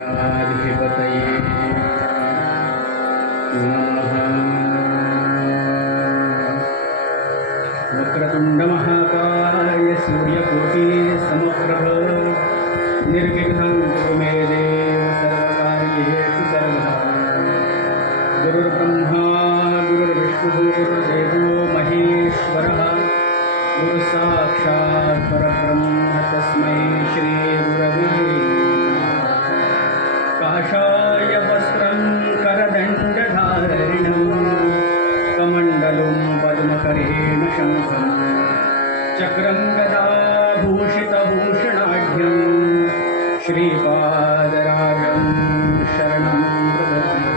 अधिपतये नमः। वक्रतुंड महाकाय सूर्यकोटि समप्रभ निर्विघ्नं कुरु मे देव सर्वकार्येषु सर्वदा। गुरुर्ब्रह्मा गुरुर्विष्णुः गुरुर्देवो महेश्वरः गुरुसाक्षात् परब्रह्म तस्मै श्री गुरवे काषाय वस्त्रं करदण्डधारिणं कमण्डलुं पद्मकरेण शङ्खं चक्रं गदाभूषितभूषणाढ्यं श्रीपादराजं शरणं प्रपद्ये।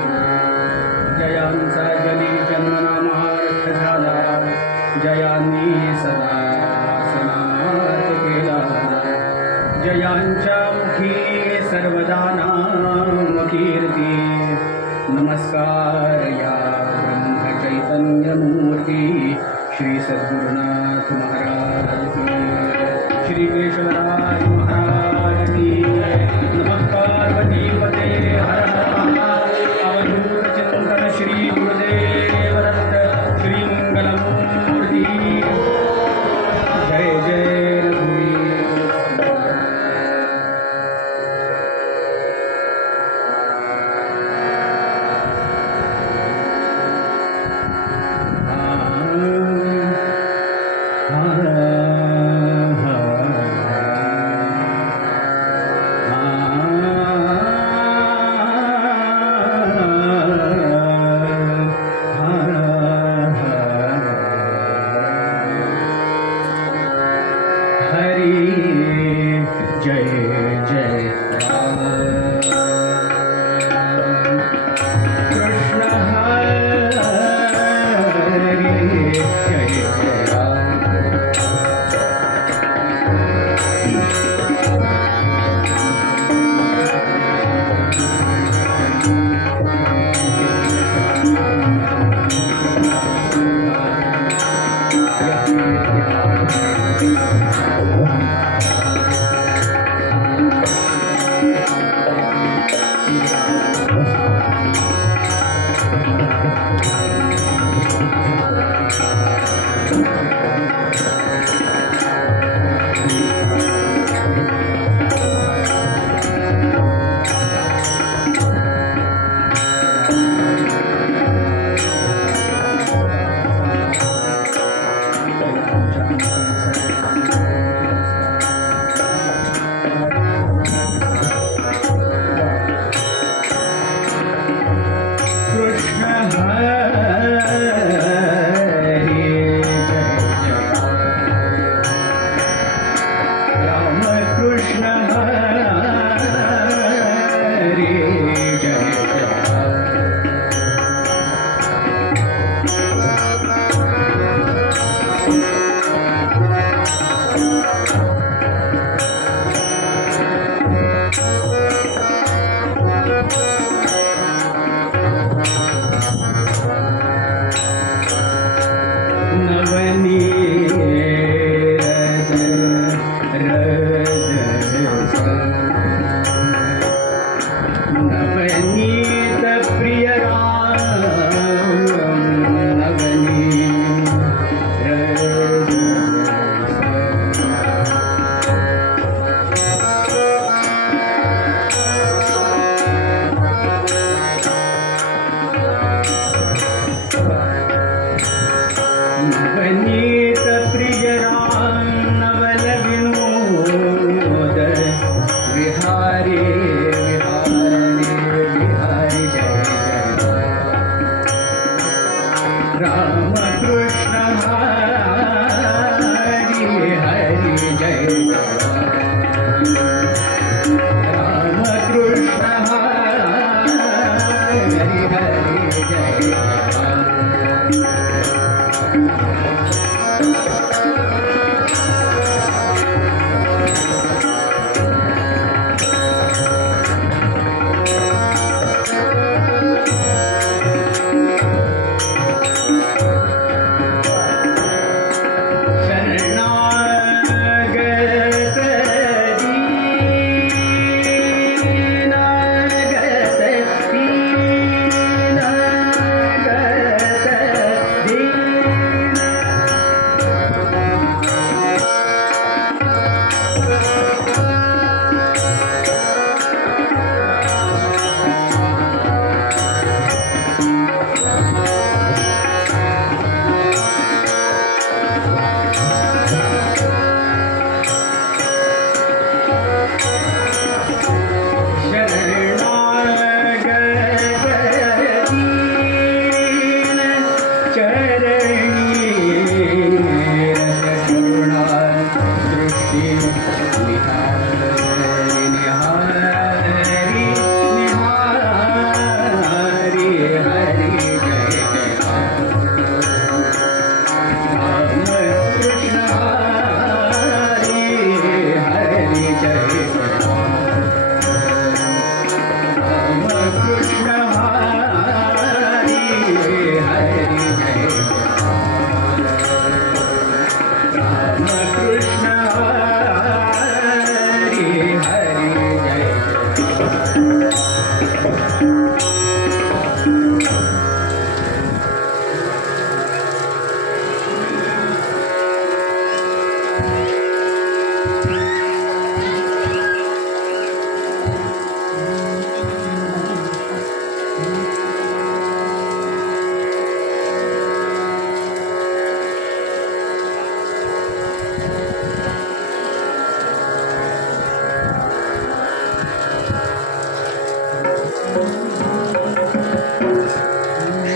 जयांचा जनी जन्मनामार्थ झाला, जयांनी सदा सनाथ केला, जयांच्या मुखी सर्वदा नामकीर्ती। नमस्कार या ब्रह्मचैतन्यमूर्ती श्री सद्गुरुनाथ महाराज की, श्री केशवराज महाराज की। नमः पार्वती पते हर हर महादेव। अवधूत चिंतन श्री गुरुदेव दत्त श्री मंगलमूर्ती। जय जय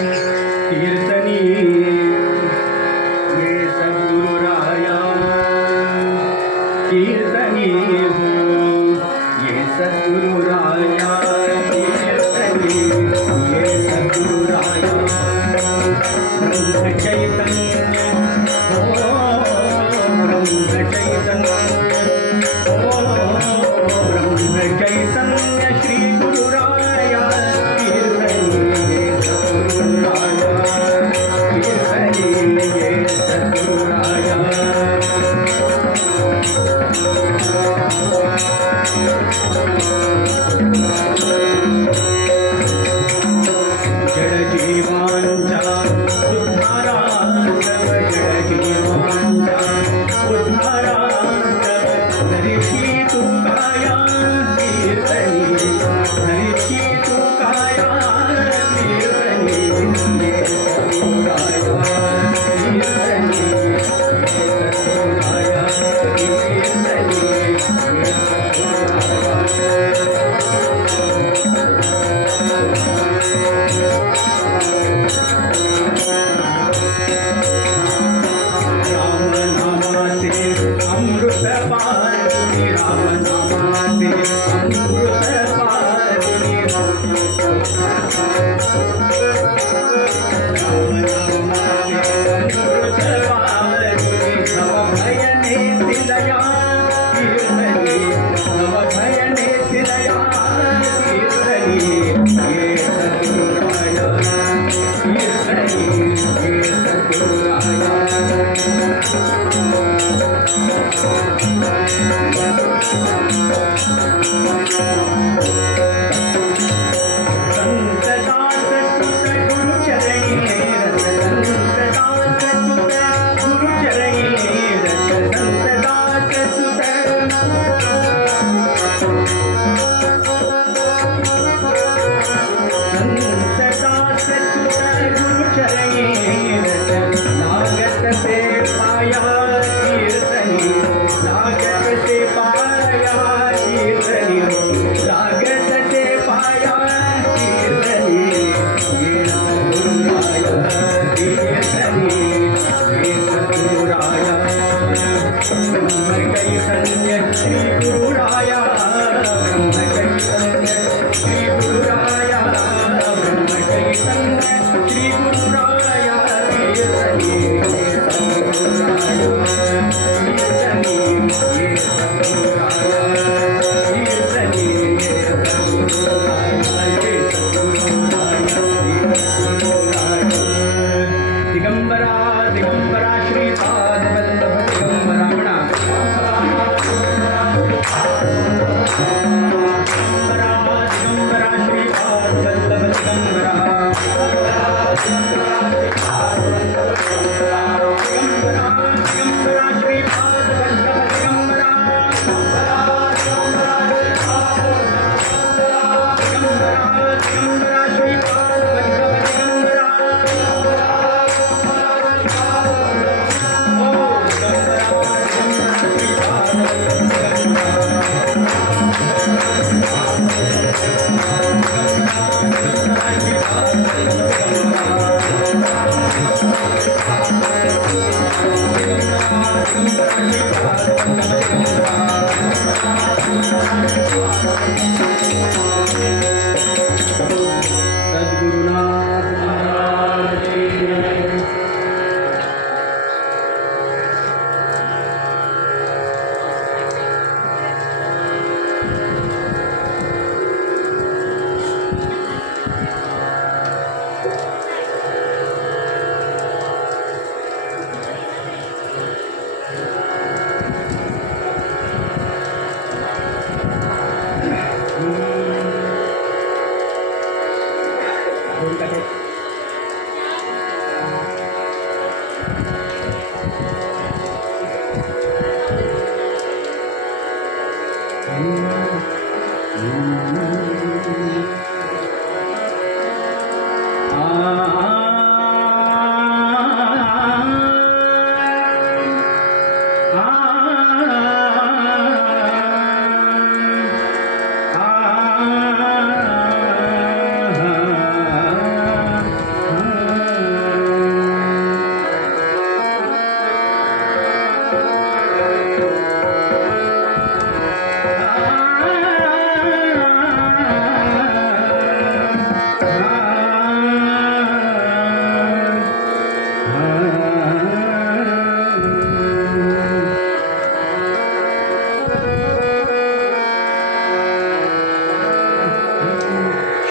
कीर्तनी ये सद्गुरुराया कीर्तनी हो ये सद्गुरुराया कीर्तनी ये सद्गुरुराया ब्रह्म चैतन्य हो ब्रह्म चैतन्य हो ब्रह्म चैतन्य श्री गुरुराया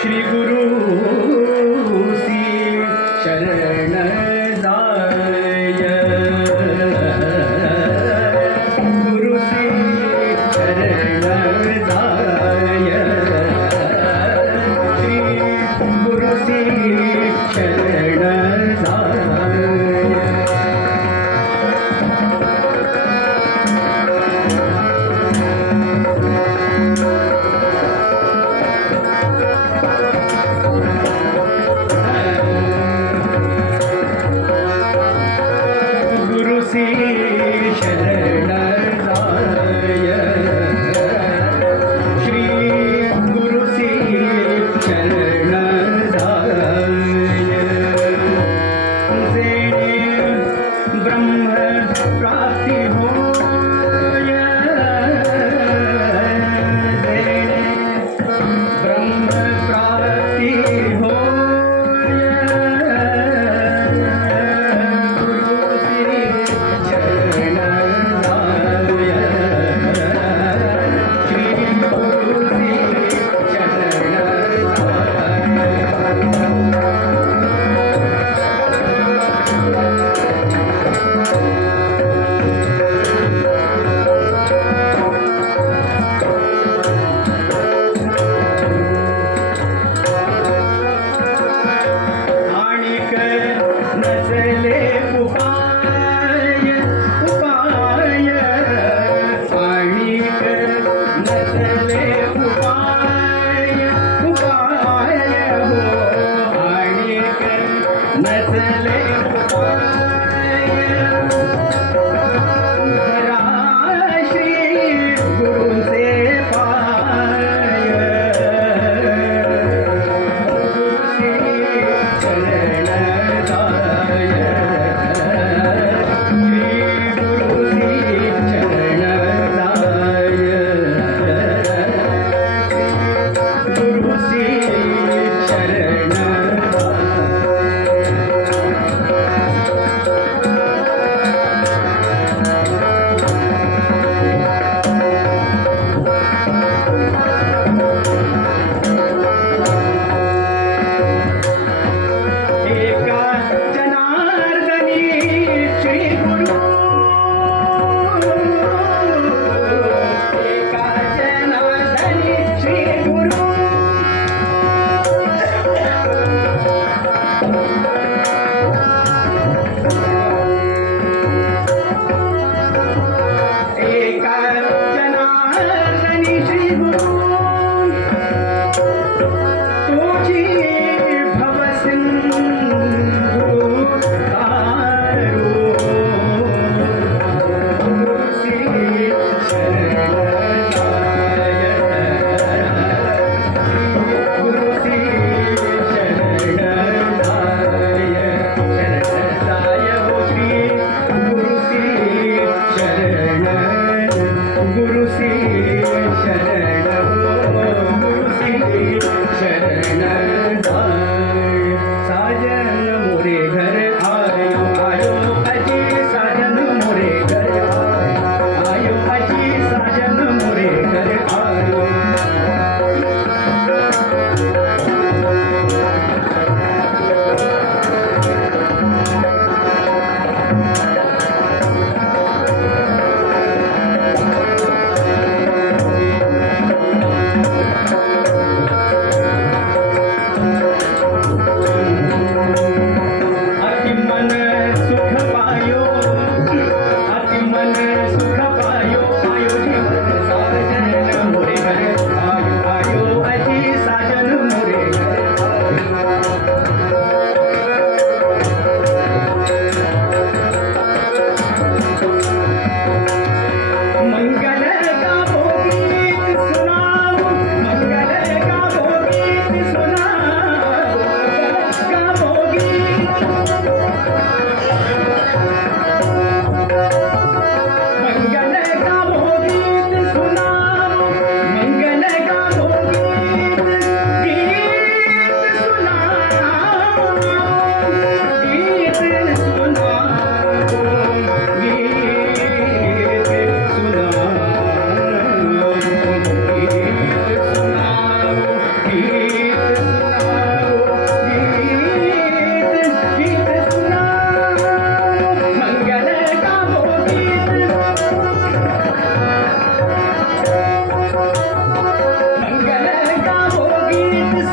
श्री गुरु सी शरण जाय गुरु सी शरण जाय श्री गुरु सी शरण जाय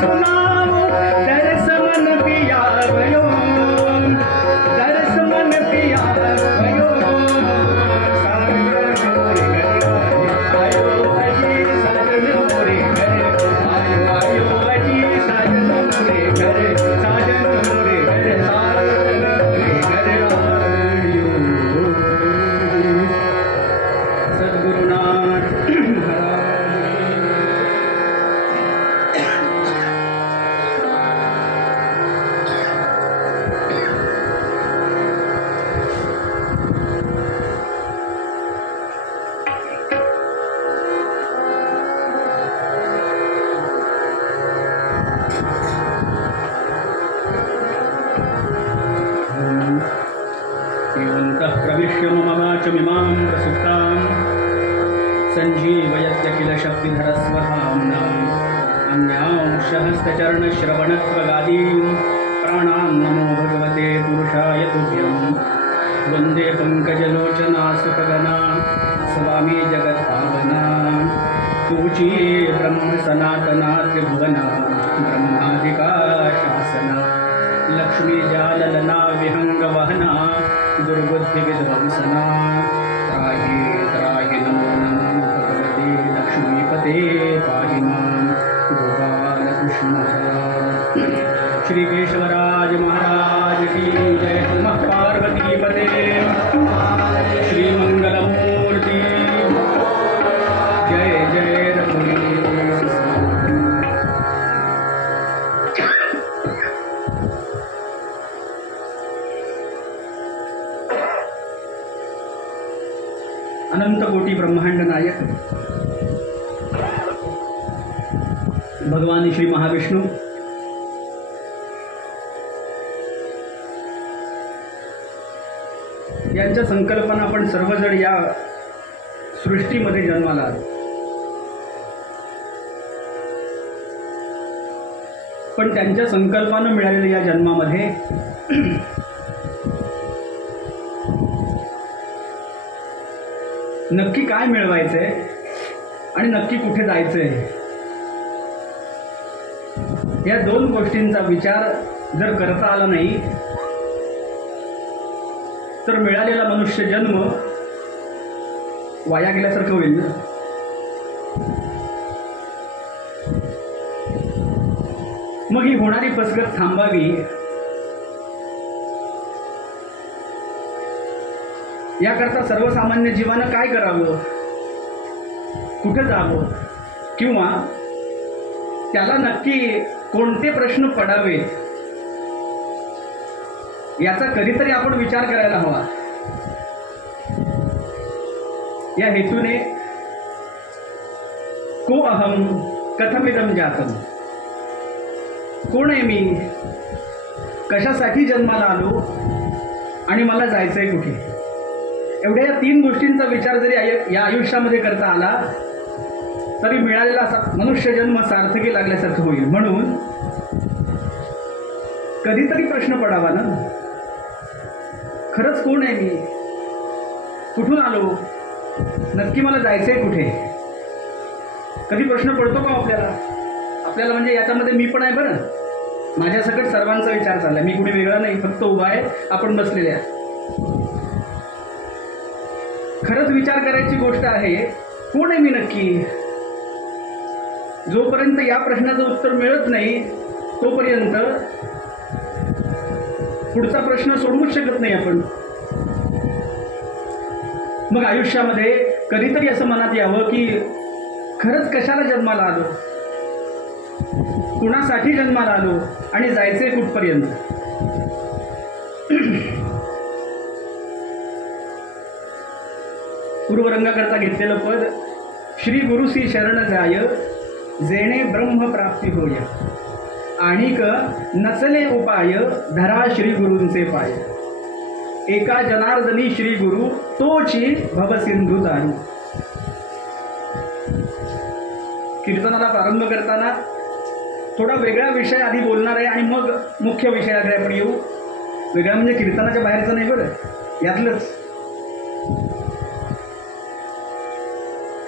सुनाओ दरस मन पिया भयो, दरस मन पिया भयो। प्रविश्य मम वाचमिमां प्रसुप्तां सञ्जीवयत्य किल शक्तिधरस्वधाम्नाम् अन्यांशहस्तचरणश्रवणत्वगादीन् प्राणान् नमो भगवते पुरुषाय तुभ्यं। वन्दे पङ्कजलोचना सुखगना स्वामी जगत्पावना, पूज्ये ब्रह्म सनातनाद्यभुवना ब्रह्मादिका शासना, लक्ष्मी जाललना विहंगवहना दुर्बुद्धिविध्वंसना, त्राहि त्राहि नमो नमो भगवते लक्ष्मीपते पाहि मां गोपालकृष्ण। श्री केशवराज महाराज की जय। नमः पार्वतीपते श्री मंगलमूर्ति जय जय रघुवीर। अनंत कोटी ब्रह्मांड नायक भगवान श्री महाविष्णू यांच्या संकल्पना आपण सर्वजण या सृष्टीमध्ये जन्माला आलो, पण त्यांच्या संकल्पानं मिळालेल्या या जन्मामध्ये नक्की काय मिळवायचंय आणि नक्की कुठे जायचंय, या दोन गोष्टींचा विचार जर करता आला नाही तर मिळालेला मनुष्य जन्म वाया गेल्यासारखं होईल ना। मग ही होणारी फसगत थांबावी याकरता सर्वसामान्य जीवानं काय करावं, कुठं जावं, किंवा त्याला नक्की कोणते प्रश्न पडावेत याचा कधीतरी आपण विचार करायला हवा। या हेतूने को अहम कथमिदं जातम, कोण आहे मी, कशासाठी जन्माला आलो आणि मला जायचंय कुठे, एवढ्या या तीन गोष्टींचा विचार जरी या आयुष्यामध्ये करता आला तरी मिळालेला मनुष्य जन्म सार्थकी लागल्यासारखं होईल। म्हणून कधीतरी प्रश्न पडावा ना, खरंच कोण आहे मी, कुठून आलो, नक्की मला जायचंय कुठे। कधी प्रश्न पडतो का आपल्याला म्हणजे याच्यामध्ये मी पण आहे बरं, माझ्यासकट सर्वांचा विचार चाललाय, मी कुणी वेगळा नाही, फक्त उभा आहे, आपण बसलेले आहे। खरंच विचार करायची गोष्ट आहे, कोण आहे मी नक्की। जोपर्यंत या प्रश्नाचं उत्तर मिळत नाही तोपर्यंत पुढचा प्रश्न सोडवूच शकत नाही आपण। मग आयुष्यामध्ये कधीतरी असं मनात यावं की खरंच कशाला जन्माला आलो, कुणासाठी जन्माला आलो आणि जायचंय कुठपर्यंत। पूर्वरंगाकरता घेतलेलं पद, श्री गुरुसी शरण जाय जेणे ब्रह्म प्राप्ती होय, आणिक नचले उपाय धरा श्री गुरूंचे पाय, एका जनार्दनी श्री गुरु तोची भवसिंधू तारू। कीर्तनाला प्रारंभ करताना थोडा वेगळा विषय आधी बोलणार आहे आणि मग मुख्य विषयाकडे आपण येऊ। वेगळा म्हणजे कीर्तनाच्या बाहेरचं नाही बरं, यातलंच।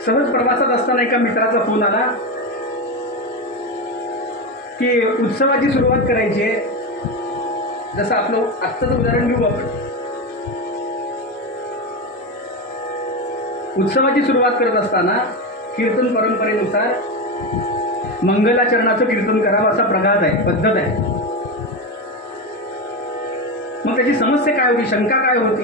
सहज प्रवासात असताना एका मित्राचा फोन आला की उत्सवाची सुरुवात करायची आहे. जसं आपलं आत्ताचं उदाहरण घेऊ आपण. उत्सवाची सुरुवात करत असताना कीर्तन परंपरेनुसार मंगलाचरणाचं कीर्तन करावं असा प्रघात आहे, पद्धत आहे. मग त्याची समस्या काय होती, शंका काय होती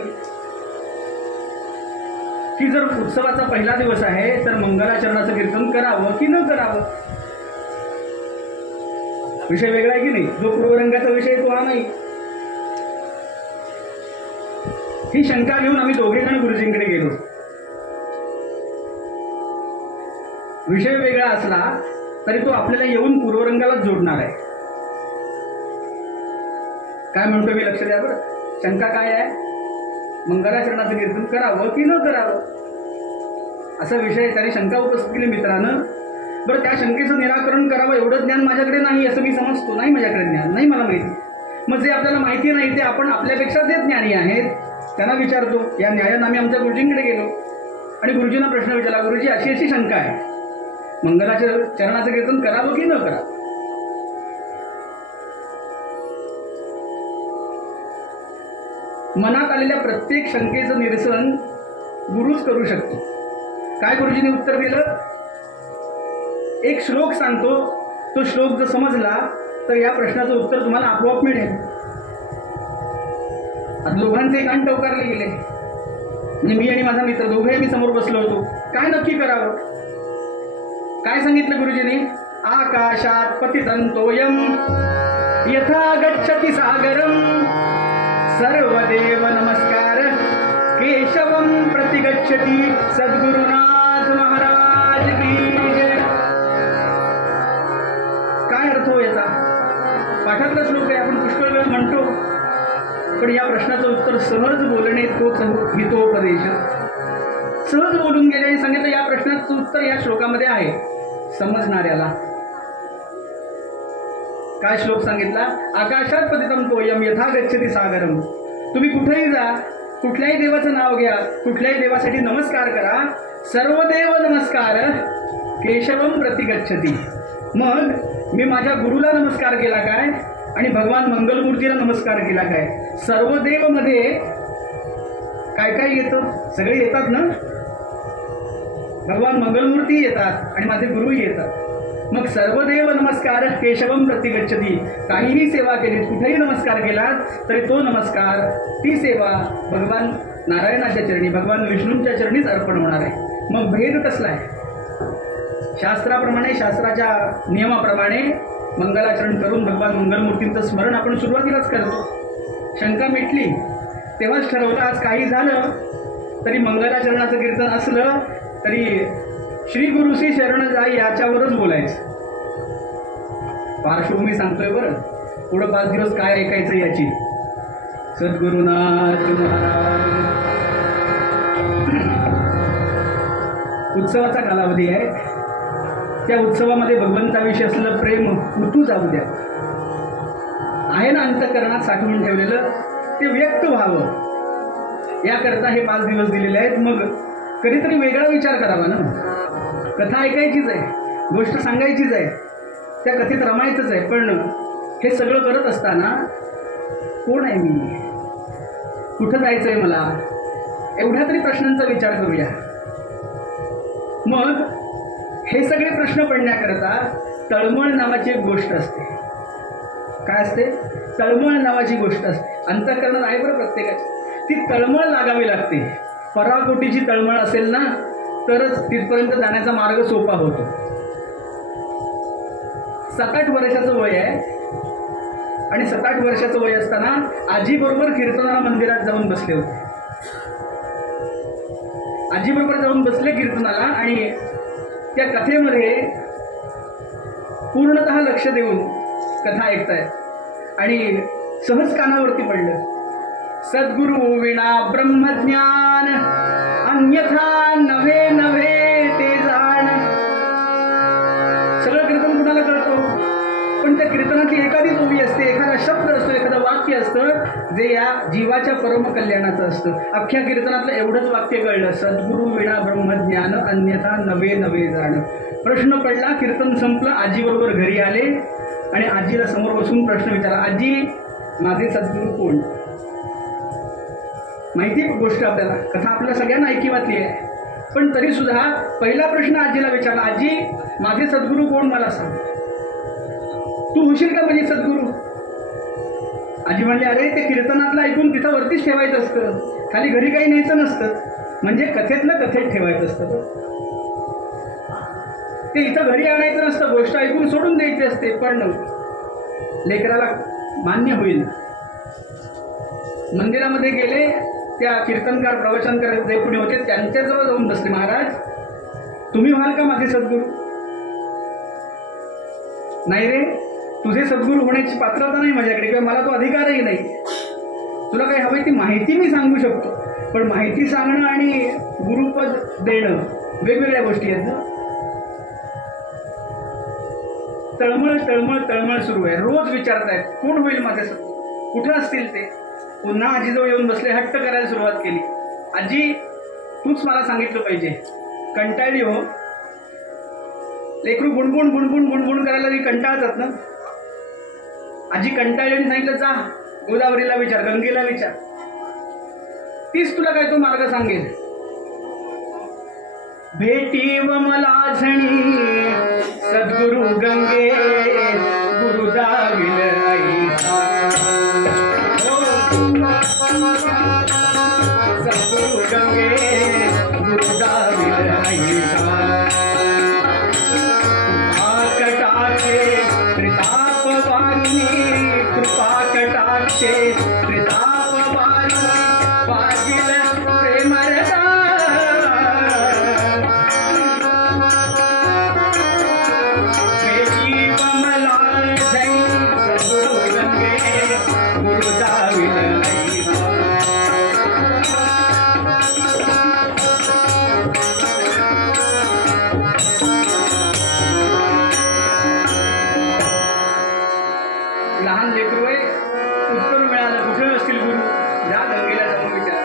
की जर उत्सवाचा पहिला दिवस आहे तर मंगलाचरणाचं कीर्तन करावं की न करावं. विषय वेगळा आहे की नाही. जो पूर्वरंगाचा विषय तो हा नाही. ही शंका घेऊन आम्ही दोघे जण गुरुजींकडे गेलो. विषय वेगळा असला तरी तो आपल्याला येऊन पूर्वरंगालाच जोडणार आहे. काय म्हणतो मी, लक्ष द्या बरं. शंका काय आहे, मंगलाचरणाचं कीर्तन करावं की न करावं असा विषय. त्याने शंका उपस्थित केली मित्रानं. बरं, त्या शंकेचं निराकरण करावं एवढं ज्ञान माझ्याकडे नाही असं मी समजतो. नाही, माझ्याकडे ज्ञान नाही, मला माहिती. मग जे आपल्याला माहिती नाही ते आपण आपल्यापेक्षा जे ज्ञानी आहेत त्यांना विचारतो. या न्यायानं आम्ही आमच्या गुरुजींकडे गेलो आणि गुरुजींना प्रश्न विचारला, गुरुजी अशी अशी शंका आहे, मंगलाच्या चरणाचं कीर्तन करावं की न करावं. मनात आलेल्या प्रत्येक शंकेचं निरसन गुरुच करू शकतो. काय गुरुजींनी उत्तर दिलं, एक श्लोक सांगतो, तो श्लोक जर समजला तर या प्रश्नाचं उत्तर तुम्हाला आपोआप मिळेल. आता दोघांचे कान टवकारले गेले. म्हणजे मी आणि माझा मित्र दोघे मी समोर बसलो होतो. काय नक्की करावं. काय सांगितलं गुरुजींनी, आकाशात पतितंतोयम यथा गच्छति सागरम सर्वदेव नमस्कार केशवम प्रतिगच्छति सद्गुरुनाथ महाराज की जय. काय अर्थ हो याचा. पाठातला श्लोक आहे, आपण पुष्कळ वेळ म्हणतो, पण या प्रश्नाचं उत्तर सहज बोलणे तोच हितोपदेश. सहज बोलून गेले आणि सांगितलं या प्रश्नाचं उत्तर या श्लोकामध्ये आहे समजणाऱ्याला. काय श्लोक सांगितला, आकाशात पतितम तोयम यथा गच्छति सागरम. तुम्ही कुठेही जा, कुठल्याही देवाचं नाव घ्या, कुठल्याही देवासाठी नमस्कार करा, सर्वदेव नमस्कार केशवम प्रतिगच्छति. मग मी माझ्या गुरुला नमस्कार केला काय आणि भगवान मंगलमूर्तीला नमस्कार केला काय. सर्वदेव मध्ये काय काय येतं, सगळे येतात ना. भगवान मंगलमूर्ती येतात आणि माझे गुरुही येतात. मग सर्वदेव नमस्कार केशवम प्रतिगच्छति. काहीही सेवा केली, कुठेही नमस्कार केला तरी तो नमस्कार, ती सेवा भगवान नारायणाच्या चरणी, भगवान विष्णूंच्या चरणीच अर्पण होणार आहे. मग भेद कसला आहे. शास्त्राप्रमाणे, शास्त्राच्या नियमाप्रमाणे मंगलाचरण करून भगवान मंगलमूर्तींचं स्मरण आपण सुरुवातीलाच करतो. शंका मिटली तेव्हाच ठरवलं, आज काही झालं तरी मंगलाचरणाचं कीर्तन असलं तरी श्री गुरुसी शरण जाई याच्यावरच बोलायचं. पार्श्वभूमी सांगतोय बरं, पुढं 5 दिवस काय ऐकायचं याची. सद्गुरुनाथ महाराज. उत्सवाचा कालावधी आहे. त्या उत्सवामध्ये भगवंताविषयी असलेलं प्रेम उतू जाऊ द्या. आहे ना अंतःकरणात साठवून ठेवलेलं, ते व्यक्त व्हावं याकरता हे 5 दिवस दिलेले आहेत. मग कधीतरी वेगळा विचार करावा ना. कथा ऐकायचीच आहे, गोष्ट सांगायचीच आहे, त्या कथेत रमायचंच आहे. पण हे सगळं करत असताना कोण आहे मी, कुठं जायचं आहे मला, एवढ्या तरी प्रश्नांचा विचार करूया. मग हे सगळे प्रश्न पडण्याकरता तळमळ नावाची एक गोष्ट असते. काय असते, तळमळ नावाची गोष्ट असते. अंतःकरणात आहे बरं प्रत्येकाची. ती तळमळ लागावी लागते. पराकोटीची तळमळ असेल ना तरच तिथपर्यंत जाण्याचा मार्ग सोपा होतो. 7-8 वर्षाचं वय आहे आणि 7-8 वर्षाचं वय असताना आजीबरोबर कीर्तनाला मंदिरात जाऊन बसले होते. आजीबरोबर जाऊन बसले कीर्तनाला आणि त्या कथेमध्ये पूर्णतः लक्ष देऊन कथा ऐकतायत आणि सहज कानावरती पडलं, सद्गुरु विना ब्रह्मज्ञान अन्यथा नव्हे नव्हे ते जाण. सगळं कीर्तन कुणाला कळतो, पण त्या कीर्तनाची एखादीच ओवी असते, एखादा शब्द असतो, एखादं वाक्य असतं जे या जीवाच्या परमकल्याणाचं असतं. अख्ख्या कीर्तनातलं एवढंच वाक्य कळलं, सद्गुरु विना ब्रह्मज्ञान अन्यथा नव्हे नव्हे जाण. प्रश्न पडला, कीर्तन संपलं, आजीबरोबर घरी आले आणि आजीला समोर बसून प्रश्न विचारला, आजी माझे सद्गुरू कोण? माहिती गोष्ट आपल्याला, कथा आपल्याला सगळ्यांना ऐकिवातली आहे, पण तरी सुद्धा पहिला प्रश्न आजीला विचारला, आजी माझे सद्गुरू कोण मला सांग, तू होशील का म्हणजे सद्गुरू? आजी म्हणले, अरे ते कीर्तनातलं ऐकून तिथं वरतीच ठेवायचं असतं, खाली घरी काही न्यायचं नसतं, म्हणजे कथेतलं कथेत ठेवायचं असतं, ते इथं घरी आणायचं नसतं, गोष्ट ऐकून सोडून द्यायची असते, पण लेकराला मान्य होईल. मंदिरामध्ये गेले, त्या कीर्तनकार प्रवचनकार जे पुढे होते त्यांच्याजवळ जाऊन बसले, महाराज तुम्ही व्हाल का माझे सद्गुरू? नाही रे, तुझे सद्गुरू होण्याची पात्रता नाही माझ्याकडे, किंवा मला तो अधिकारही नाही. तुला काही हवं ती माहिती मी सांगू शकतो, पण माहिती सांगणं आणि गुरुपद देणं वेगवेगळ्या गोष्टी आहेत ना. तळमळ तळमळ तळमळ सुरू आहे, रोज विचारतायत कोण होईल माझे सद्गुरू, कुठं असतील ते. पुन्हा आजीजवळ येऊन बसले, हट्ट करायला सुरुवात केली, आजी तूच मला सांगितलं पाहिजे. कंटाळली हो, लेकरू गुणगुण गुणगुण गुणगुण करायला ती कंटाळतात ना. आजी कंटाळली आणि सांगितलं, जा गोदावरीला विचार, गंगेला विचार, तीच तुला काय तो मार्ग सांगेल. भेटी व मला झणी सद्गुरु गंगे, गुरुदाविल ऐसा, सद्गुरु गंगे गुरुदाविल ऐसा, कटाक्षे त्रिताप वारुणी, कृपा कटाक्षे त्रिताप वारुणी, वाजिल प्रेम रसा, भेटी व मला झणी सद्गुरु गंगे, गुरुदाविल ऐसा. लहान लेकरू आहे, उत्तर मिळालं, कुठे असतील गुरु, जा गंगेला जाऊन विचार.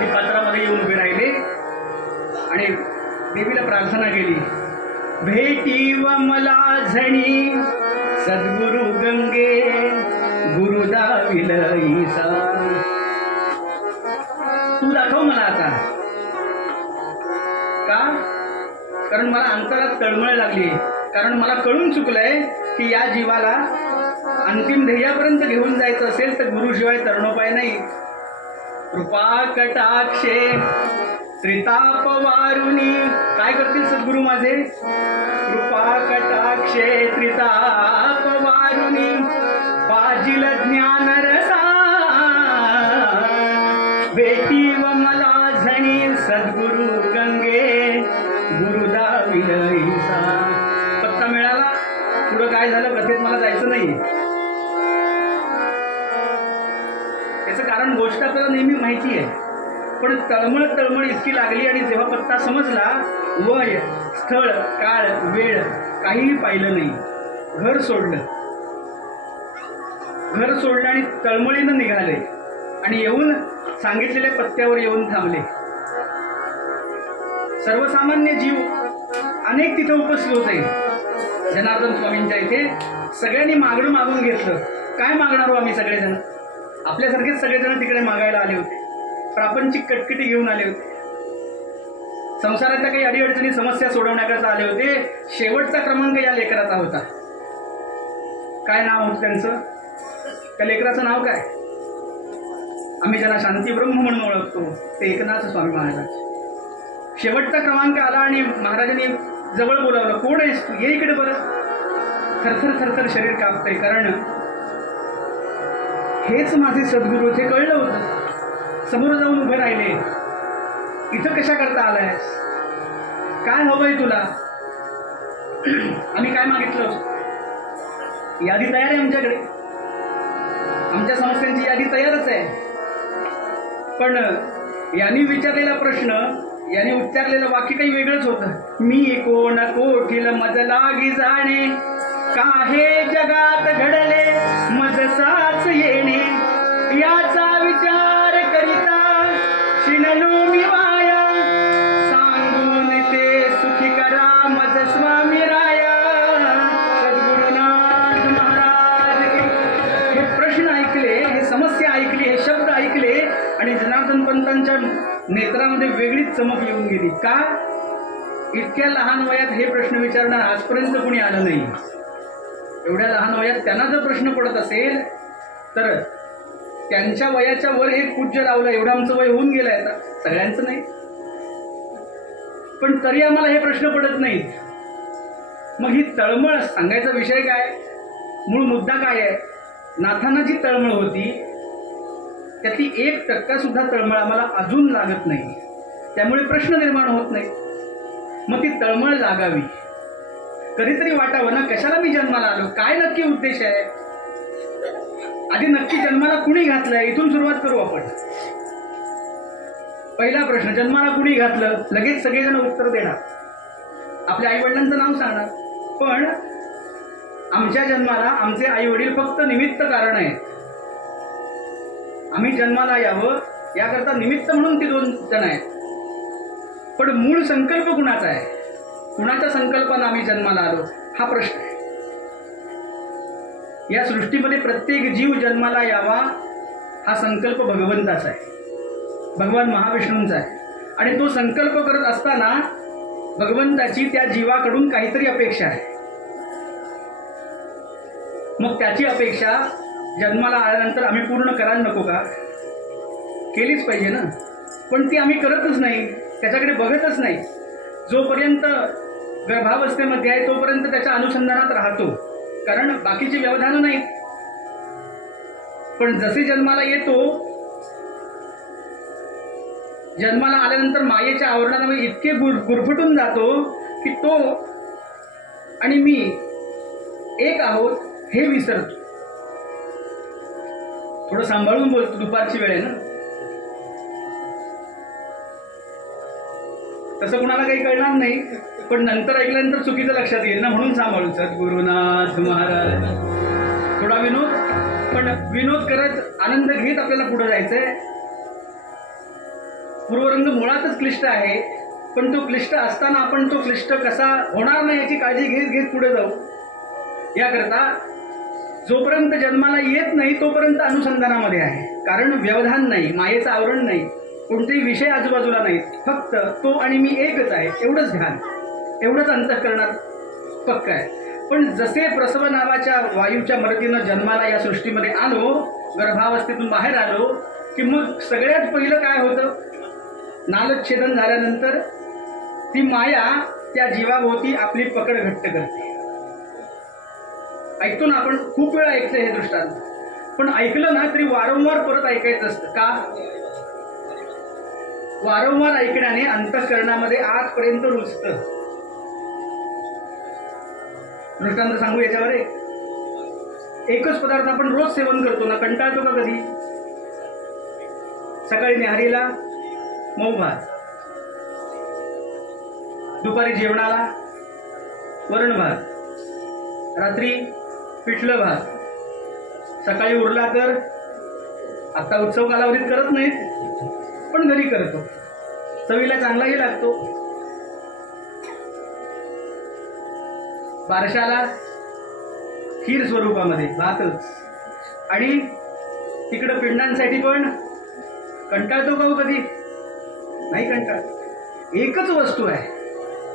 ती पात्रामध्ये येऊन उभे राहिले आणि देवीला प्रार्थना केली, भेटी व मला झणी सद्गुरु गंगे, गुरुदाविल ऐसा. तू दाखव मला आता, का? कारण मला अंतरात तळमळ लागली, कारण मला कळून चुकलंय की या जीवाला अंतिम ध्येयापर्यंत घेऊन जायचं असेल तर गुरुशिवाय तरणोपाय नाही. कृपा कटाक्षे त्रिताप वारुणी, काय करतील सद्गुरू माझे? कृपा कटाक्षे त्रिताप वारुणी, पाजिल ज्ञान रसा, भेटी व मला झणी सद्गुरु गंगे, गुरुदाविल ऐसा. पत्ता मिळाला, पुढं काय झालं कथेत मला जायचं नाही. याचं कारण गोष्ट आपल्याला नेहमी माहिती आहे, पण तळमळ तळमळ इतकी लागली आणि जेव्हा पत्ता समजला, वय स्थळ काळ वेळ काहीही पाहिलं नाही, घर सोडलं आणि तळमळीनं निघाले आणि येऊन सांगितलेल्या पत्त्यावर येऊन थांबले. सर्वसामान्य जीव अनेक तिथे उपस्थित होते. जनार्दन स्वामींच्या इथे सगळ्यांनी मागणं मागून घेतलं. काय मागणार हो आम्ही सगळेजण? आपल्यासारखेच सगळेजण तिकडे मागायला आले होते, प्रापंचिक कटकटी घेऊन आले होते, संसारातल्या काही अडीअडचणी समस्या सोडवण्याकरता आले होते. शेवटचा क्रमांक या लेकराचा होता. काय नाव होतं त्यांचं? त्या लेकराचं नाव काय? आम्ही ज्यांना शांती ब्रह्म म्हणून ओळखतो ते एकनाथ स्वामी महाराज. शेवटचा क्रमांक आला आणि महाराजांनी जवळ बोलावलं, कोण आहेस तू, ये इकडे बरं. थरथर थरथर शरीर कापतंय, कारण हेच माझे सद्गुरू हे कळलं होतं. समोर जाऊन उभे राहिले, इथं कशा करता आलायस, काय हवंय तुला? आम्ही काय मागितलं? यादी तयार आहे आमच्याकडे, आमच्या समस्यांची यादी तयारच आहे. पण यांनी विचारलेला प्रश्न, यांनी उच्चारलेलं वाक्य काही वेगळंच होतं. मी कोण कोठील मज लागी जाणे, काहे जगात घडले मजसाच येणे, याचा विचार करिता शिनलो मी वाया, सांगून ते सुखी करा मज स्वामी राया. सद्गुरुना नेत्रामध्ये वेगळीच चमक येऊन गेली. का? इतक्या लहान वयात हे प्रश्न विचारणार आजपर्यंत कोणी आलं नाही. एवढ्या लहान वयात त्यांना जर प्रश्न पडत असेल तर त्यांच्या वयाच्या वर एक पूज्य लावलं. एवढं आमचं वय होऊन गेलंय आता, सगळ्यांचं नाही, पण तरी आम्हाला हे प्रश्न पडत नाहीत. मग ही तळमळ, सांगायचा विषय काय, मूळ मुद्दा काय आहे? नाथांना जी तळमळ होती त्यातली 1% सुद्धा तळमळ आम्हाला अजून लागत नाही. त्यामुळे प्रश्न निर्माण होत नाही. मग ती तळमळ लागावी, कधीतरी वाटावं ना, कशाला मी जन्माला आलो, काय नक्की उद्देश आहे. आधी नक्की जन्माला कुणी घातलंय इथून सुरुवात करू आपण. पहिला प्रश्न, जन्माला कुणी घातलं? लगेच सगळेजण उत्तर देणार, आपल्या आई वडिलांचं नाव सांगणार. पण आमच्या जन्माला आमचे आई वडील फक्त निमित्त कारण आहेत. आम्ही जन्माला यावं याकरता निमित्त म्हणून ती 2 जण आहेत. पण मूळ संकल्प कुणाचा आहे? कुणाच्या संकल्पानं आम्ही जन्माला आलो हा प्रश्न आहे. या सृष्टीमध्ये प्रत्येक जीव जन्माला यावा हा संकल्प भगवंताचा आहे, भगवान महाविष्णूंचा आहे. आणि तो संकल्प करत असताना भगवंताची त्या जीवाकडून काहीतरी अपेक्षा आहे. मग त्याची अपेक्षा जन्माला आल्यानंतर आम्ही पूर्ण करायला नको का? केलीच पाहिजे ना. पण ती आम्ही करतच नाही, त्याच्याकडे बघतच नाही. जोपर्यंत गर्भावस्थेमध्ये आहे तोपर्यंत त्याच्या अनुसंधानात राहतो, कारण बाकीची व्यवधानं नाहीत. पण जसे जन्माला येतो, जन्माला आल्यानंतर मायेच्या आवरणामध्ये इतके गुरफटून जातो की तो आणि मी एक आहोत हे विसरतो. थोडं सांभाळून बोलतो, दुपारची वेळ आहे ना, तसं कुणाला काही कळणार नाही. पण नंतर ऐकल्यानंतर चुकीचं लक्षात येईल ना, म्हणून सांभाळून. सद्गुरुनाथ महाराज. थोडा विनोद, पण विनोद करत आनंद घेत आपल्याला पुढे जायचंय. पूर्वरंग मुळातच क्लिष्ट आहे, पण तो क्लिष्ट असताना आपण तो क्लिष्ट कसा होणार नाही याची काळजी घेत घेत पुढे जाऊ. याकरता जोपर्यंत जन्माला येत नाही तोपर्यंत अनुसंधानामध्ये आहे, कारण व्यवधान नाही, मायेचं आवरण नाही, कोणतेही विषय आजूबाजूला नाहीत, फक्त तो आणि मी एकच आहे एवढंच ध्यान, एवढंच अंतःकरणात पक्का आहे. पण जसे प्रसव नावाच्या वायूच्या मदतीनं जन्माला या सृष्टीमध्ये आलो, गर्भावस्थेतून बाहेर आलो की मग सगळ्यात पहिलं काय होतं? नालच्छेदन झाल्यानंतर ती माया त्या जीवाभोवती आपली पकड घट्ट करते. ऐकतो ना आपण, खूप वेळा ऐकलं हे दृष्टांत, पण ऐकलं ना तरी वारंवार परत ऐकायचं असतं. का? वारंवार ऐकण्याने अंतःकरणामध्ये आजपर्यंत रुजतं. दृष्टांत सांगू याच्यावर? एकच पदार्थ आपण रोज सेवन करतो ना, कंटाळतो का कधी? सकाळी न्याहारीला मऊ भात, दुपारी जेवणाला वरण भात, रात्री पिठलं भात, सकाळी उरला तर, आता उत्सव कालावधीत करत नाहीत पण घरी करतो, चवीला चांगलाही लागतो. बारशाला खीर स्वरूपामध्ये भातच, आणि तिकडं पिंडांसाठी पण कंटाळतो का हो कधी? नाही कंटाळत. एकच वस्तू आहे,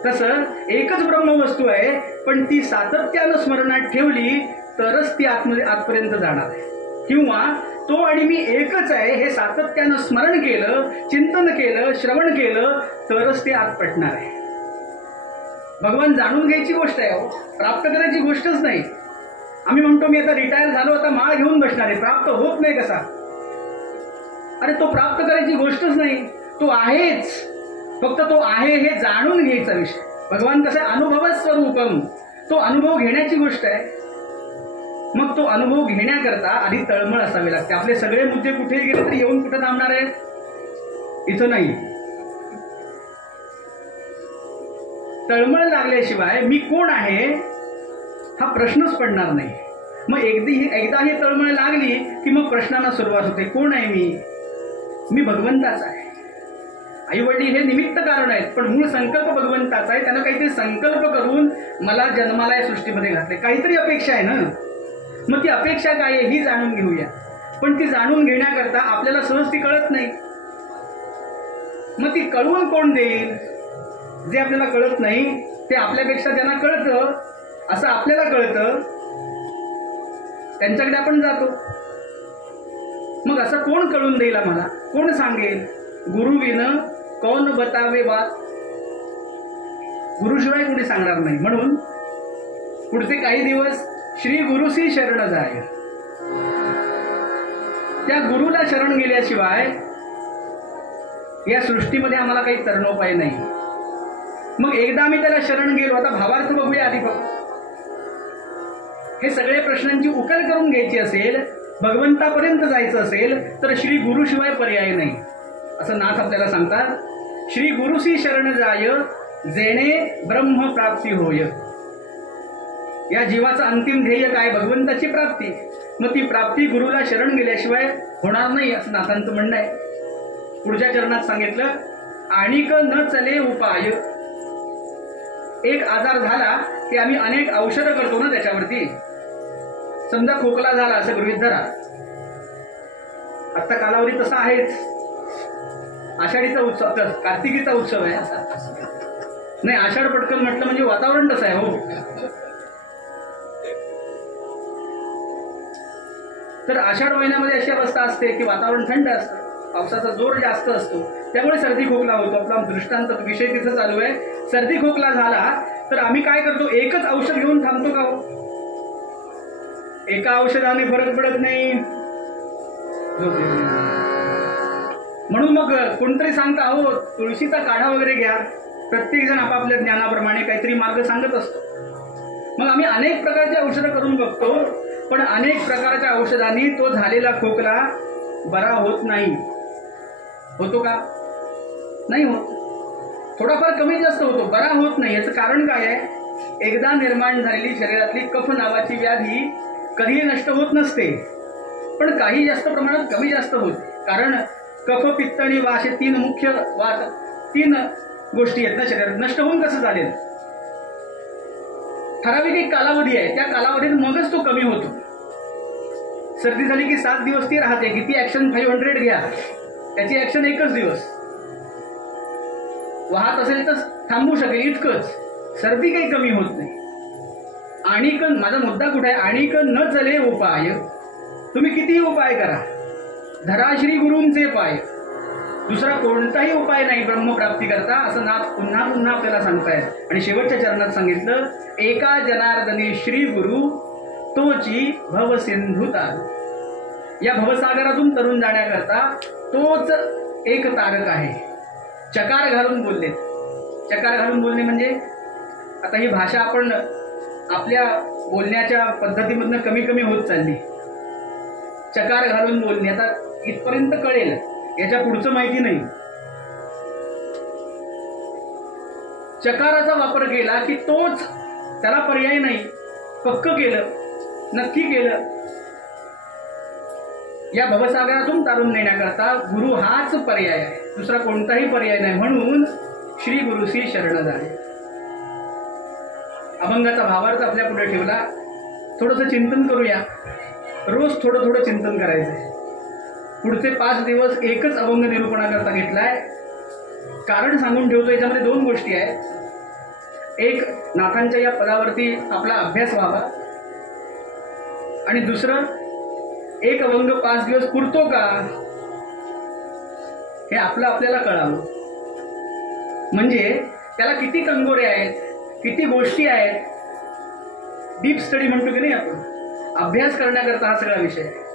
तसं एकच ब्रह्मवस्तू आहे, पण ती सातत्यानं स्मरणात ठेवली तरच ती आतपर्यंत जाणार आहे. किंवा तो आणि मी एकच आहे हे सातत्यानं स्मरण केलं, चिंतन केलं, श्रवण केलं तरच ते आत पटणार आहे. भगवान जाणून घ्यायची गोष्ट आहे, प्राप्त करायची गोष्टच नाही. आम्ही म्हणतो मी आता रिटायर झालो, आता माळ घेऊन बसणार आहे, प्राप्त होत नाही कसा? अरे तो प्राप्त करायची गोष्टच नाही, तो आहेच. फक्त तो आहे हे जाणून घ्यायचा विषय. भगवान कसं आहे? अनुभव स्वरूपम, तो अनुभव घेण्याची गोष्ट आहे. मग तो अनुभव घेण्याकरता आधी तळमळ असावी लागते. आपले सगळे मुद्दे कुठेही गेले तरी येऊन कुठे थांबणार आहे? इथं नाही. तळमळ लागल्याशिवाय मी कोण आहे हा प्रश्नच पडणार नाही. मग एकदा ही तळमळ लागली की मग प्रश्नांना सुरुवात होते. कोण आहे मी? मी भगवंताचा आहे. आई वडील हे निमित्त कारण आहेत, पण मूळ संकल्प भगवंताचा आहे. त्यानं काहीतरी संकल्प करून मला जन्माला या सृष्टीमध्ये घातले. काहीतरी अपेक्षा आहे ना. मग ती अपेक्षा काय आहे ही जाणून घेऊया. पण ती जाणून घेण्याकरता आपल्याला सहज ती कळत नाही. मग ती कळवून कोण देईल? जे आपल्याला कळत नाही ते आपल्यापेक्षा ज्यांना कळतं असं आपल्याला कळतं त्यांच्याकडे आपण जातो. मग असं कोण कळून देईल आम्हाला? कोण सांगेल? गुरुविन कौन बतावे बात. गुरुशिवाय कोणी सांगणार नाही. म्हणून पुढचे काही दिवस श्री गुरुसी शरण जाय. त्या गुरुला शरण गेल्याशिवाय या सृष्टीमध्ये आम्हाला काही तरणोपाय नाही. मग एकदा आम्ही त्याला शरण गेलो, आता भावार्थ बघूया आधी. हे सगळे प्रश्नांची उकल करून घ्यायची असेल, भगवंतापर्यंत जायचं असेल तर श्री गुरुशिवाय पर्याय नाही असं नाथ आपल्याला सांगतात. श्री गुरुसी शरण जाय जेणे ब्रह्म प्राप्ती होय. या जीवाचं अंतिम ध्येय काय? भगवंताची प्राप्ती. मग ती प्राप्ती गुरुला शरण गेल्याशिवाय होणार नाही असं नाथांचं म्हणणं आहे. पुढच्या चरणात सांगितलं, आणिक न चले उपाय. एक आजार झाला की आम्ही अनेक औषधं करतो ना त्याच्यावरती. समजा खोकला झाला असं गृहीत धरा. आता कालावधी तसा आहेच. आषाढीचा उत्सव, कार्तिकीचा उत्सव आहे. नाही, आषाढ पटकन म्हटलं म्हणजे वातावरण तसं आहे. हो, तर आषाढ महिन्यामध्ये अशी अवस्था असते की वातावरण थंड असतं, पावसाचा जोर जास्त असतो, त्यामुळे सर्दी खोकला होतो. आपला दृष्टांत विषय तिथं चालू आहे. सर्दी खोकला झाला तर आम्ही काय करतो? एकच औषध घेऊन थांबतो का हो? एका औषधाने फरक पडत नाही. म्हणून मग कोणतरी सांगता, हो तुळशीचा काढा वगैरे घ्या. प्रत्येक जण आपापल्या ज्ञानाप्रमाणे काहीतरी मार्ग सांगत असतो. मग आम्ही अनेक प्रकारची औषधं करून बघतो, पण अनेक प्रकारच्या औषधांनी तो झालेला खोकला बरा होत नाही. होतो का? नाही होत. थोडाफार कमी जास्त होतो, बरा होत नाही. याचं कारण काय आहे? एकदा निर्माण झालेली शरीरातली कफ नावाची व्याधी कधीही नष्ट होत नसते, पण काही जास्त प्रमाणात कमी जास्त होत. कारण कफ, पित्त आणि वात हे तीन मुख्य तीन गोष्टी आहेत ना शरीरात. नष्ट होऊन कसं चालेल? ठराविक एक कालावधी आहे, त्या कालावधीत मगच तो कमी होतो. सर्दी झाली की 7 दिवस ती राहते. किती ऍक्शन 500 घ्या, त्याची ऍक्शन एकच दिवस. वाहत असेल तर थांबू शकेल इतकंच. सर्दी काही कमी होत नाही. आणिक, माझा मुद्दा कुठे आहे? आणिक न चले उपाय. तुम्ही कितीही उपाय करा, धरा श्री गुरूंचे पाय. दुसरा कोणताही उपाय नाही ब्रह्मप्राप्ती करता असं नाथ पुन्हा पुन्हा आपल्याला सांगतायत. आणि शेवटच्या चरणात सांगितलं, एका जनार्दनी श्री गुरु तोची भवसिंधू तार. या भवसागरातून तरुण जाण्याकरता तोच एक तारक आहे. चकार घालून बोलले. चकार घालून बोलणे म्हणजे आता ही भाषा आपण आपल्या बोलण्याच्या पद्धतीमधनं कमी कमी होत चालली. चकार घालून बोलणे आता इथपर्यंत कळेल, याच्या पुढचं माहिती नाही. चकाराचा वापर केला की तोच, त्याला पर्याय नाही. पक्क केलं, नक्की केलं. या भवसागरातून तारून नेण्याकरता गुरु हाच पर्याय आहे, दुसरा कोणताही पर्याय नाही. म्हणून श्री गुरुसी शरण जाणे. अभंगाचा भावार्थ आपल्या पुढे ठेवला. थोडंसं चिंतन करूया. रोज थोडं थोडं चिंतन करायचंय. पुढचे 5 दिवस एकच अभंग निरूपणाकरता घेतलाय. कारण सांगून ठेवतो, याच्यामध्ये 2 गोष्टी आहेत. एक, नाथांच्या या पदावरती आपला अभ्यास व्हावा, आणि दुसरं, एक अभंग 5 दिवस पुरतो का हे आपल्याला कळावं. म्हणजे त्याला किती कंगोरे आहेत, किती गोष्टी आहेत. डीप स्टडी म्हणतो की नाही आपण, अभ्यास करण्याकरता हा सगळा विषय आहे.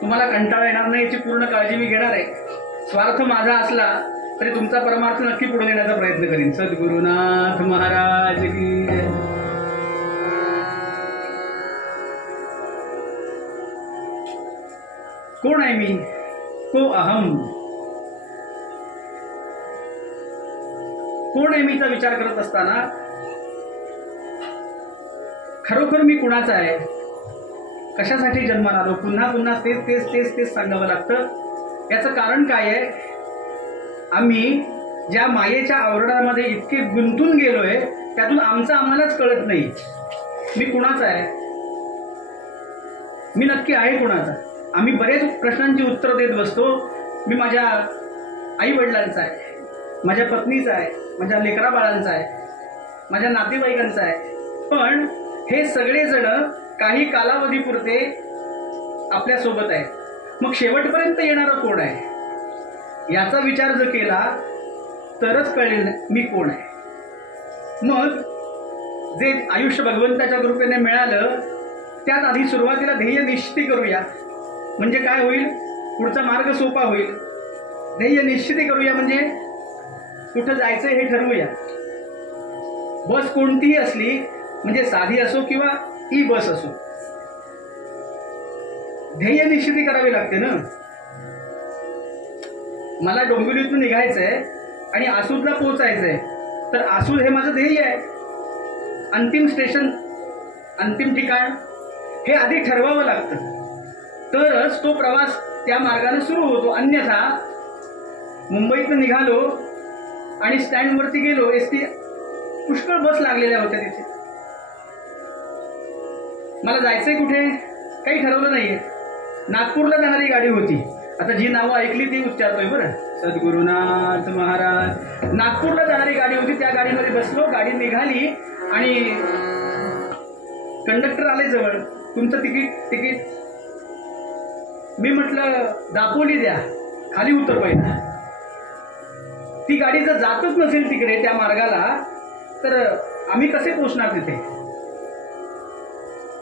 तुम्हाला कंटाळा येणार नाही याची पूर्ण काळजी मी घेणार आहे. स्वार्थ माझा असला तरी तुमचा परमार्थ नक्की पुढे नेण्याचा प्रयत्न करीन. सद्गुरुनाथ महाराज की जय. कोण आहे मी? को अहम. कोण आहे मीचा विचार करत असताना खरोखर मी कुणाचा आहे, कशासाठी जन्माला आलो, पुन्हा पुन्हा तेच तेच तेच तेच सांगावं लागतं. याचं कारण काय आहे? आम्ही ज्या मायेच्या आवरणामध्ये इतके गुंतून गेलोय त्यातून आमचं आम्हालाच कळत नाही. मी कुणाचा आहे, मी नक्की आहे कुणाचा. आम्ही बरेच प्रश्नांची उत्तर देत बसतो. मी माझ्या आई वडिलांचा आहे, माझ्या पत्नीचा आहे, माझ्या लेकरा बाळांचा आहे, माझ्या नातेवाईकांचा आहे. पण हे सगळेजण काही कालावधीपुरते आपल्यासोबत आहे. मग शेवटपर्यंत येणारं कोण आहे याचा विचार जर केला तरच कळेल मी कोण आहे. मग जे आयुष्य भगवंताच्या कृपेने मिळालं त्यात आधी सुरुवातीला ध्येय निश्चिती करूया. म्हणजे काय होईल, पुढचा मार्ग सोपा होईल. ध्येय निश्चिती करूया म्हणजे कुठं जायचं हे ठरवूया. बस कोणतीही असली, म्हणजे साधी असो किंवा ई बस असो, ध्येय निश्चिती करावी लागते ना. मला डोंबिवलीतून निघायचंय आणि आसूदला पोहोचायचंय, तर आसूद हे माझं ध्येय आहे. अंतिम स्टेशन, अंतिम ठिकाण हे आधी ठरवावं लागतं, तरच तो प्रवास त्या मार्गाने सुरू होतो. अन्यथा मुंबईतनं निघालो आणि स्टँडवरती गेलो, एसटी पुष्कळ बस लागलेल्या होत्या तिथे. मला जायचंय कुठे काही ठरवलं नाहीये. नागपूरला जाणारी गाडी होती. आता जी नावं ऐकली ती उच्चारतोय बरं. सद्गुरुनाथ महाराज. नागपूरला जाणारी गाडी होती, त्या गाडीमध्ये बसलो. गाडी निघाली आणि कंडक्टर आले जवळ. तुमचं तिकीट. मी म्हटलं दापोली द्या, खाली उतर पहिला. ती गाडी जर जातच नसेल तिकडे त्या मार्गाला तर आम्ही कसे पोहोचणार तिथे.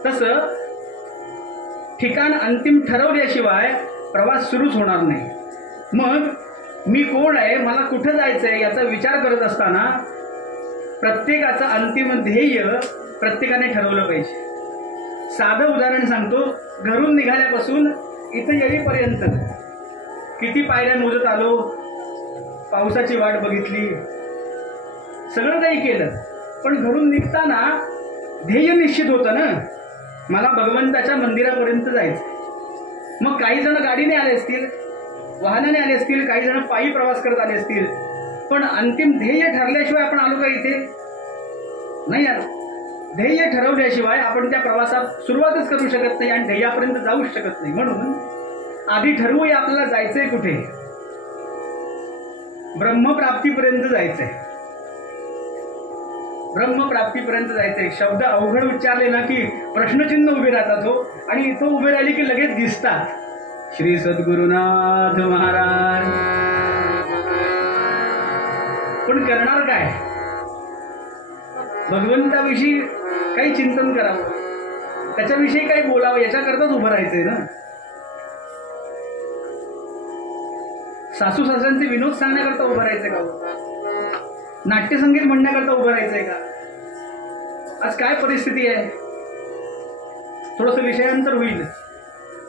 तसं ठिकाण अंतिम ठरवल्याशिवाय प्रवास सुरूच होणार नाही. मग मी कोण आहे, मला कुठं जायचंय याचा विचार करत असताना प्रत्येकाचं अंतिम ध्येय प्रत्येकाने ठरवलं पाहिजे. साधं उदाहरण सांगतो. घरून निघाल्यापासून इथं येईपर्यंत किती पायऱ्या मोजत आलो, पावसाची वाट बघितली, सगळं काही केलं. पण घरून निघताना ध्येय निश्चित होतं ना, मला भगवंताच्या मंदिरापर्यंत जायचं. मग काही जण गाडीने आले असतील, वाहनाने आले असतील, काही जण पायी प्रवास करत आले असतील. पण अंतिम ध्येय ठरल्याशिवाय आपण आलो का इथे? नाही आलो. ध्येय ठरवल्याशिवाय आपण त्या प्रवासात सुरुवातच करू शकत नाही आणि ध्येयापर्यंत जाऊच शकत नाही. म्हणून आधी ठरवूया आपल्याला जायचंय कुठे. ब्रह्मप्राप्तीपर्यंत जायचंय. ब्रह्मप्राप्तीपर्यंत जायचंय. शब्द अवघड उच्चारले ना की प्रश्नचिन्ह उभे राहतात हो, आणि इथं उभे राहिले की लगेच दिसतात. श्री सद्गुरुनाथ महाराज. पण करणार काय? भगवंताविषयी काही चिंतन करावं, त्याच्याविषयी काही बोलावं, याच्याकरताच उभं राहायचंय ना. सासू सासऱ्यांचे विनोद सांगण्याकरता उभं राहायचंय का? नाट्यसंगीत म्हणण्याकरता उभं राहायचंय का? आज काय परिस्थिती आहे? थोडस विषयांतर होईल,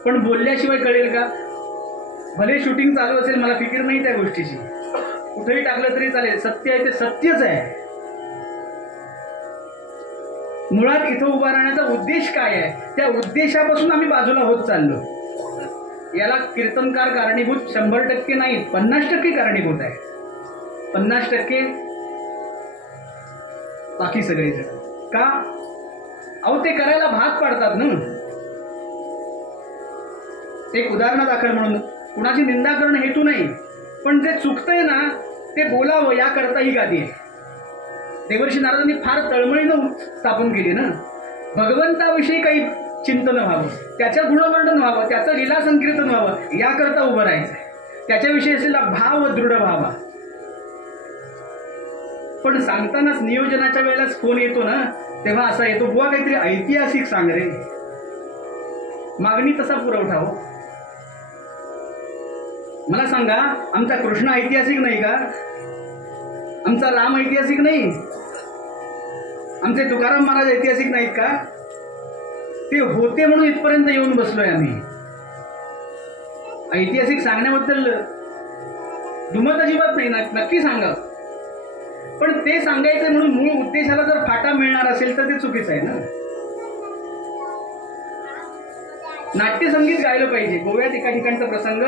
पण बोलल्याशिवाय कळेल का? भले शूटिंग चालू असेल, मला फिकीर नाही त्या गोष्टीची, कुठेही टाकलं तरी चालेल. सत्य आहे ते सत्यच आहे. मुळात इथं उभा राहण्याचा उद्देश काय आहे, त्या उद्देशापासून आम्ही बाजूला होत चाललो. याला कीर्तनकार कारणीभूत 100% नाही, 50% कारणीभूत आहे. 50% बाकी सगळेजण. का? अहो ते करायला भाग पाडतात ना. एक उदाहरणादाखल म्हणून, कुणाची निंदा करणं हेतू नाही, पण जे चुकतंय ना ते बोलावं याकरता ही गादी आहे. देवर्षी नारदांनी फार तळमळीनं स्थापन केली ना. भगवंताविषयी काही चिंतन व्हावं, त्याचं गुणवर्णन व्हावं, त्याचं लीला संकीर्तन व्हावं, याकरता उभं राहायचं. त्याच्याविषयी असलेला भाव दृढ व्हावा. पण सांगतानाच नियोजनाच्या वेळेलाच फोन येतो ना, तेव्हा असा येतो, बुवा काहीतरी ऐतिहासिक सांग रे. मागणी तसा पुरवठा हो. मला सांगा, आमचा कृष्ण ऐतिहासिक नाही का? आमचा राम ऐतिहासिक नाही? आमचे तुकाराम महाराज ऐतिहासिक नाहीत का? ते होते म्हणून इथपर्यंत येऊन बसलोय आम्ही. ऐतिहासिक सांगण्याबद्दल दुमत अजिबात नाही, नक्की सांगा. पण ते सांगायचं म्हणून मूळ उद्देशाला जर फाटा मिळणार असेल तर ते चुकीचं आहे ना. नाट्यसंगीत गायलं पाहिजे. गोव्यात एका ठिकाणचा प्रसंग,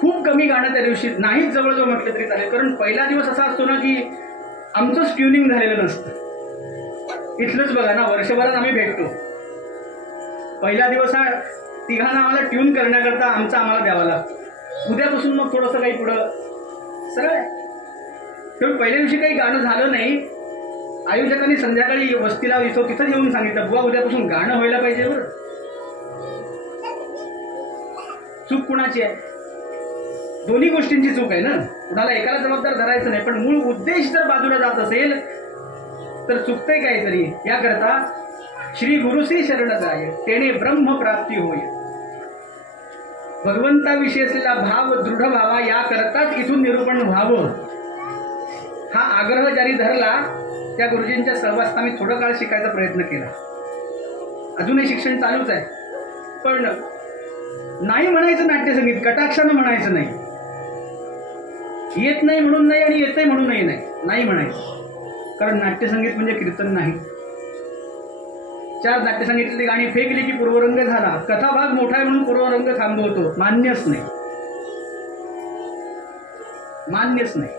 खूप कमी गाणं त्या दिवशी, नाहीच जवळजवळ म्हटलं तरी चालेल, कारण पहिला दिवस असा असतो ना की आमचंच ट्युनिंग झालेलं नसतं. इथलंच बघा ना, वर्षभरात आम्ही भेटतो. पहिला दिवस हा तिघांना आम्हाला ट्यून करण्याकरता आम्हाला द्यावा लागतो. उद्यापासून मग थोडंसं काही पुढं सरळ आहे. तेव्हा पहिल्या दिवशी काही गाणं झालं नाही. आयोजकांनी संध्याकाळी वस्तीला इथं तिथं येऊन सांगितलं, बुवा उद्यापासून गाणं व्हायला पाहिजे. बरं, चूक कुणाची आहे? दोन्ही गोष्टींची चूक आहे ना. कुणाला एकाला जबाबदार धरायचं नाही, पण मूळ उद्देश जर बाजूला जात असेल तर चुकतंय काहीतरी. याकरता श्री गुरुश्री शरण जाय तेने ब्रह्म प्राप्ती होय. भगवंताविषयी असलेला भाव दृढ व्हावा, याकरताच इथून निरूपण व्हावं. हा आग्रह ज्यांनी धरला त्या गुरुजींच्या सहवासात मी थोडा काळ शिकायचा प्रयत्न केला. अजूनही शिक्षण चालूच आहे. पण नाही म्हणायचं नाट्यसंगीत, कटाक्षानं म्हणायचं नाही. येत नाही म्हणून नाही आणि येतंय म्हणूनही नाही, नाही म्हणायचं. कारण नाट्यसंगीत म्हणजे कीर्तन नाही. 4 नाट्यसंगीतातली गाणी फेकली की पूर्वरंग झाला. कथाभाग मोठा आहे म्हणून पूर्वरंग थांबवतो, मान्यच नाही, मान्यच नाही.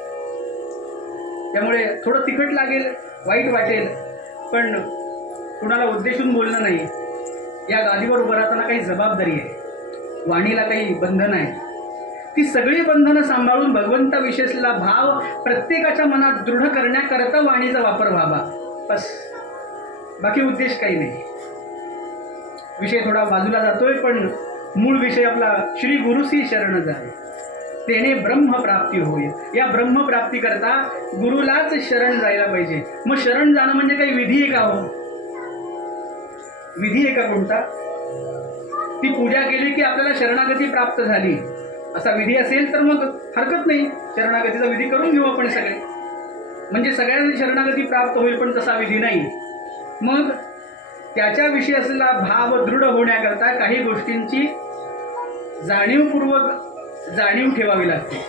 त्यामुळे थोडं तिखट लागेल, वाईट वाटेल, पण कुणाला उद्देशून बोलणं नाही. या गादीवर उभं राहताना काही जबाबदारी आहे, वाणीला काही बंधनं आहेत. ती सगळी बंधनं सांभाळून भगवंताविषयी असलेला भाव प्रत्येकाच्या मनात दृढ करण्याकरता वाणीचा वापर व्हावा, बस. बाकी उद्देश काही नाही. विषय थोडा बाजूला जातोय, पण मूळ विषय आपला श्री गुरुसी शरण जाय तेने ब्रह्मप्राप्ती होईल. या ब्रह्मप्राप्ती करता गुरुलाच शरण जायला पाहिजे. मग शरण जाणं म्हणजे काही विधी आहे का? हो, विधी आहे का कोणता? ती पूजा केली की आपल्याला शरणागती प्राप्त झाली असा विधी असेल तर मग हरकत नाही, शरणागतीचा विधी करून घेऊ आपण सगळे, म्हणजे सगळ्यांना शरणागती प्राप्त होईल. पण तसा विधी नाही. मग त्याच्याविषयी असलेला भाव दृढ होण्याकरता काही गोष्टींची जाणीव ठेवावी लागते.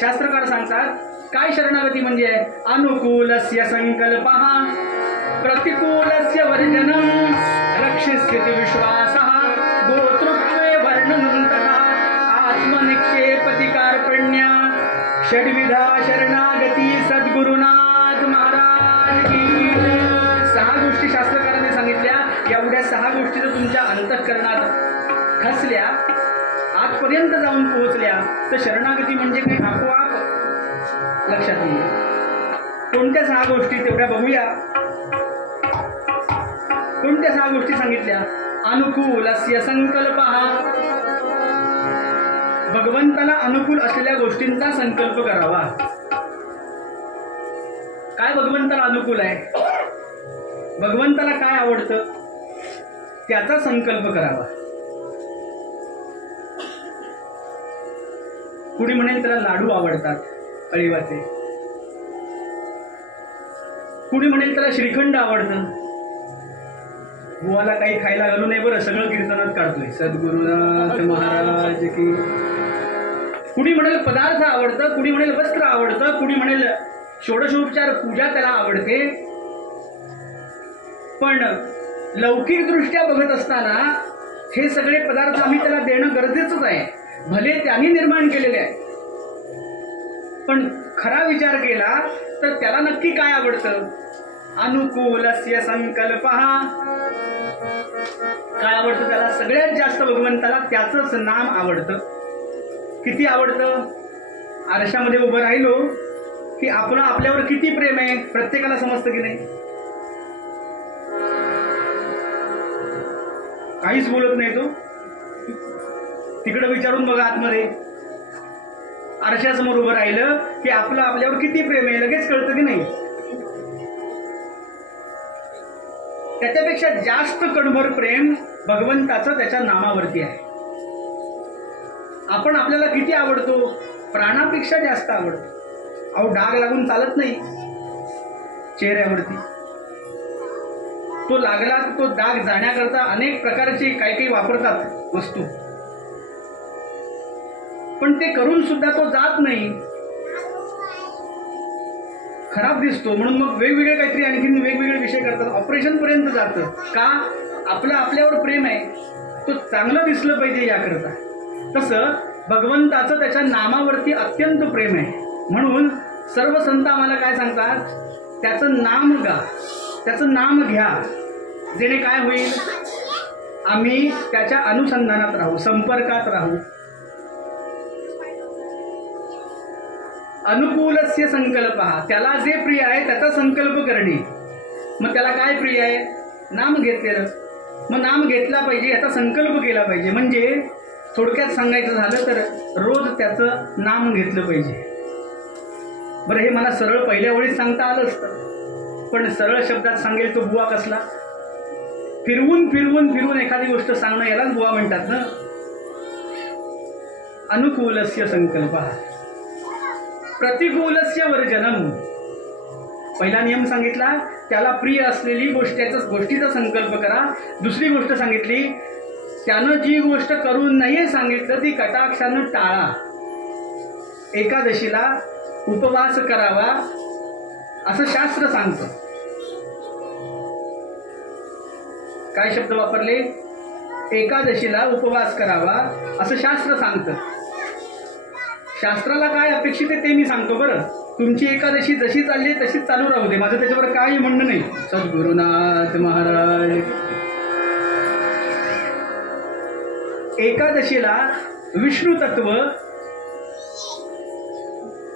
शास्त्रकार सांगतात काय शरणागती म्हणजे? अनुकूलस्य संकल्पः प्रतिकूलस्य वर्जनम् रक्षिष्यति विश्वासः गोतृत्वे वर्णनन्तः आत्मनिक्षेपति कार्पण्य षड्विधा शरणागती सद्गुरुनाथ महाराज की. 6 गोष्टी शास्त्रकारांनी सांगितल्या. एवढ्या 6 गोष्टी जर तुमच्या अंतःकरणात खसल्या, आजपर्यंत जाऊन पोहोचल्या, तर शरणागती म्हणजे काही आपोआप लक्षात येईल. कोणत्या 6 गोष्टी तेवढ्या बघूया. कोणत्या 6 गोष्टी सांगितल्या? अनुकूलस्य संकल्पः, भगवंताला अनुकूल असलेल्या गोष्टींचा संकल्प करावा. काय भगवंताला अनुकूल आहे? भगवंताला काय आवडतं त्याचा संकल्प करावा. कुणी म्हणेल त्याला लाडू आवडतात अळीवाचे, कुणी म्हणेल त्याला श्रीखंड आवडतं. बुवाला काही खायला घालू नये बरं, सगळं कीर्तनात काढतोय सद्गुरुनाथ महाराज की. कुणी म्हणेल पदार्थ आवडतं, कुणी म्हणेल वस्त्र आवडतं, कुणी म्हणेल षोडशोपचार पूजा त्याला आवडते. पण लौकिकदृष्ट्या बघत असताना हे सगळे पदार्थ आम्ही त्याला देणं गरजेचंच आहे. भले त्यांनी निर्माण केलेले आहे, पण खरा विचार केला तर त्याला नक्की काय आवडतं? अनुकूलस्य संकल्पः, काय आवडतं त्याला? सगळ्यात जास्त भगवंताला त्याचंच नाम आवडतं. किती आवडतं? आरशामध्ये उभं राहिलो की आपलं आपल्यावर किती प्रेम आहे प्रत्येकाला समजतं की नाही? काहीच बोलत नाही तो. तिकडं विचारून बघा आतमध्ये. आरशासमोर उभं राहिलं की आपलं आपल्यावर किती प्रेम आहे लगेच कळतं की नाही? त्याच्यापेक्षा जास्त कणभर प्रेम भगवंताचं त्याच्या नामावरती आहे. आपण आपल्याला किती आवडतो? प्राणापेक्षा जास्त आवडतो. अहो, डाग लागून चालत नाही चेहऱ्यावरती. तो लागला तो डाग जाण्याकरता अनेक प्रकारचे काही काही वापरतात वस्तू, पण ते करून सुद्धा तो जात नाही, खराब दिसतो. म्हणून मग वेगवेगळे काहीतरी आणखीन वेगवेगळे विषय करतात, ऑपरेशन पर्यंत जातं. का? आपलं आपल्यावर प्रेम आहे, तो चांगलं दिसलं पाहिजे याकरता. तसं भगवंताचं त्याच्या नामावरती अत्यंत प्रेम आहे. म्हणून सर्व संत आम्हाला काय सांगतात? त्याचं नाम गा, त्याचं नाम घ्या, जेणे काय होईल? आम्ही त्याच्या अनुसंधानात राहू, संपर्कात राहू. अनुकूलस्य संकल्प, त्याला जे प्रिय आहे त्याचा संकल्प करणे. मग त्याला काय प्रिय आहे? नाम घेतलेलं. मग नाम घेतला पाहिजे, याचा संकल्प केला पाहिजे. म्हणजे थोडक्यात सांगायचं झालं तर रोज त्याचं नाम घेतलं पाहिजे. बरं, हे मला सरळ पहिल्या वेळीच सांगता आलं असतं, पण सरळ शब्दात सांगेल तो बुवा कसला? फिरवून फिरवून फिरवून एखादी गोष्ट सांगणं, यालाच बुवा म्हणतात ना. अनुकूलस्य संकल्प, प्रतिकूलस्य वर्जनम. पहिला नियम सांगितला, त्याला प्रिय असलेली गोष्टीचा संकल्प करा. दुसरी गोष्ट सांगितली, त्यानं जी गोष्ट करू नये सांगितलं ती कटाक्षानं टाळा. एकादशीला उपवास करावा असं शास्त्र सांगतं. काय शब्द वापरले? एकादशीला उपवास करावा असं शास्त्र सांगतं. शास्त्राला काय अपेक्षित आहे ते मी सांगतो. बरं, तुमची एकादशी जशी चालली तशीच चालू राहू दे, माझं त्याच्यावर काही म्हणणं नाही. सद्गुरुनाथ महाराज. एकादशीला विष्णू तत्व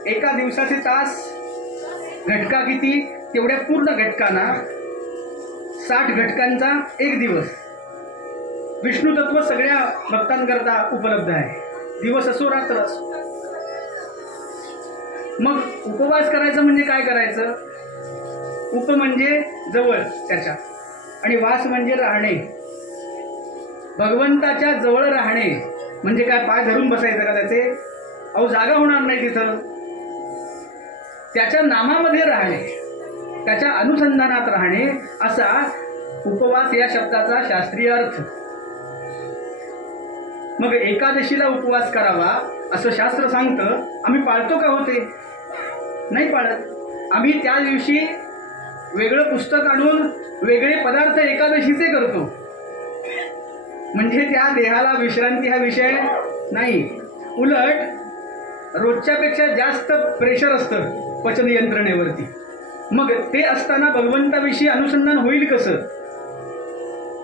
एका दिवसाचे तास, घटका किती? तेवढ्या पूर्ण घटकांना 60 घटकांचा एक दिवस विष्णू तत्व सगळ्या भक्तांकरता उपलब्ध आहे, दिवस असो रात्र असो. मग उपवास करायचा म्हणजे काय करायचं? उप म्हणजे जवळ त्याच्या, आणि वास म्हणजे राहणे. भगवंताच्या जवळ राहणे म्हणजे काय? पाय धरून बसायचं का त्याचे? अहो, जागा होणार नाही तिथं. त्याच्या नामामध्ये राहणे, त्याच्या अनुसंधानात राहणे, असा उपवास या शब्दाचा शास्त्रीय अर्थ. मग एकादशीला उपवास करावा असं शास्त्र सांगतं. आम्ही पाळतो का होते? नाही पाळत. आम्ही त्या दिवशी वेगळं पुस्तक आणून वेगळे पदार्थ एकादशीचे करतो. म्हणजे त्या देहाला विश्रांती हा विषय नाही. उलट रोजच्यापेक्षा जास्त प्रेशर असतं पचन यंत्रणेवरती. मग ते असताना भगवंताविषयी अनुसंधान होईल कसं?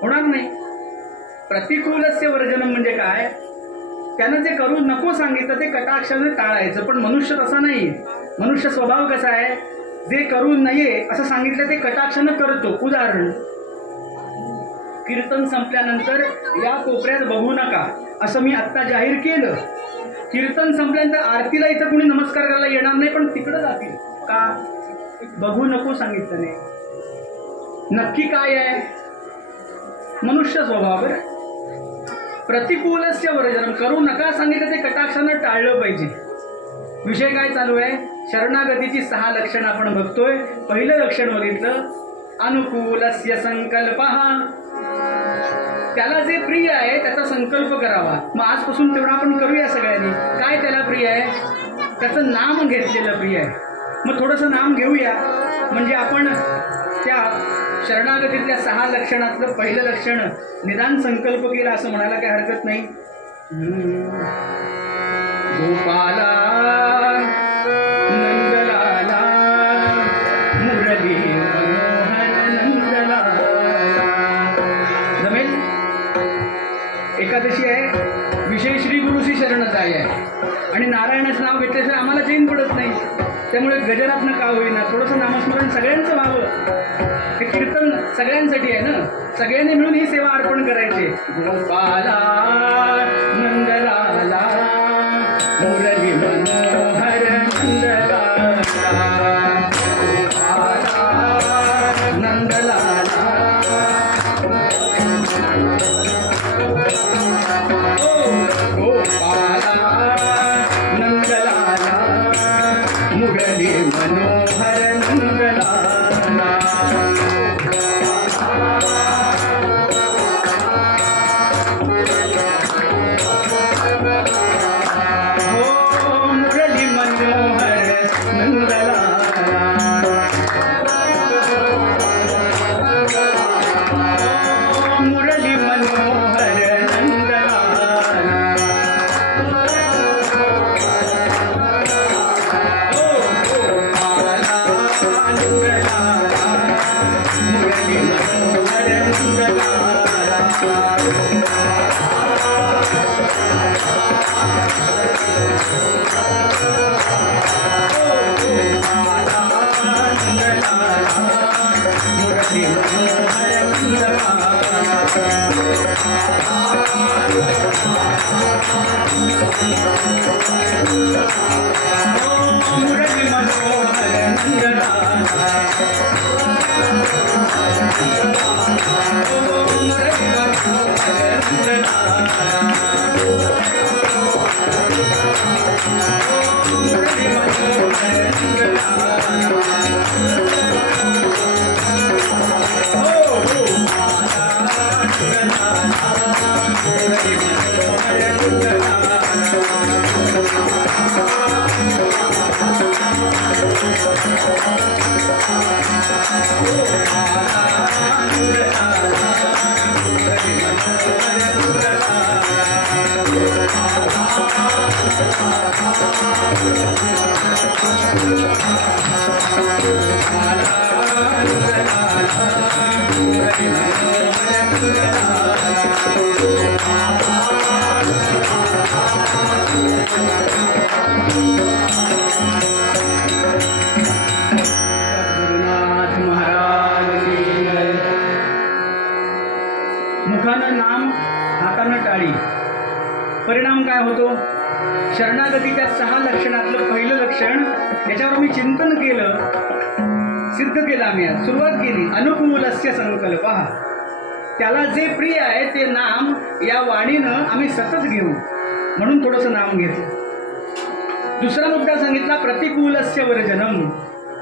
होणार नाही. प्रतिकूलस्य वर्जनम म्हणजे काय? त्यानं जे करू नको सांगितलं ते कटाक्षाने टाळायचं. पण मनुष्य तसा नाही. मनुष्य स्वभाव कसा आहे? जे करू नये असं सांगितलं ते कटाक्षानं करतो. उदाहरण, कीर्तन संपल्यानंतर या कोपऱ्यात बघू नका असं मी आत्ता जाहीर केलं. कीर्तन संपल्यानंतर आरतीला इथं कुणी नमस्कार करायला येणार नाही, पण तिकडं जातील का? बघू नको सांगितलं नाही. नक्की काय आहे? मनुष्य स्वभाव. प्रतिकूलस्य वर्जनम, करू नका सांगितलं ते कटाक्षानं टाळलं पाहिजे. विषय काय चालू आहे? शरणागतीची 6 लक्षणं आपण बघतोय. पहिलं लक्षण बघितलं, अनुकूलस्य संकल्पः. त्याला जे प्रिय आहे त्याचा संकल्प करावा. मग आजपासून तेवढा आपण करूया सगळ्यांनी. काय त्याला प्रिय आहे? त्याचं नाम घेतलेलं प्रिय आहे. मग थोडंसं नाम घेऊया, म्हणजे आपण त्या शरणागतीतल्या 6 लक्षणातलं पहिलं लक्षण निदान संकल्प केला असं म्हणायला काही हरकत नाही. गोपाला नंदलाला मुरली मनोहर नंदलाला. जमेल? एकादशी आहे, विषय श्री गुरुशी शरणताई आहे, आणि नारायणाचं नाव घेतल्याशिवाय आम्हाला चैन पडत नाही. त्यामुळे गजरातनं का होईना थोडंसं नामस्मरण सगळ्यांचं व्हावं. हे कीर्तन सगळ्यांसाठी आहे ना. सगळ्यांनी मिळून ही सेवा अर्पण करायची. गोपाला नंदलाला मुरली मनोहर नंदलाला, गोपाला नंदलाला. गोपाला नंदलाला मुरली मनोहर नंदलाला. मुखानं नाम, हातानं टाळी. परिणाम काय होतो? शरणागतीच्या 6 लक्षणातलं पहिलं लक्षण, याच्यावर मी चिंतन केलं, सिद्ध केलं. आम्ही सुरुवात केली. अनुकूलस्य संकल्प. त्याला जे प्रिय आहे ते नाम या वाणीनं आम्ही सतत घेऊ, म्हणून थोडंसं नाम घेतलं. दुसरा मुद्दा सांगितला प्रतिकूलस्य वर्जनम.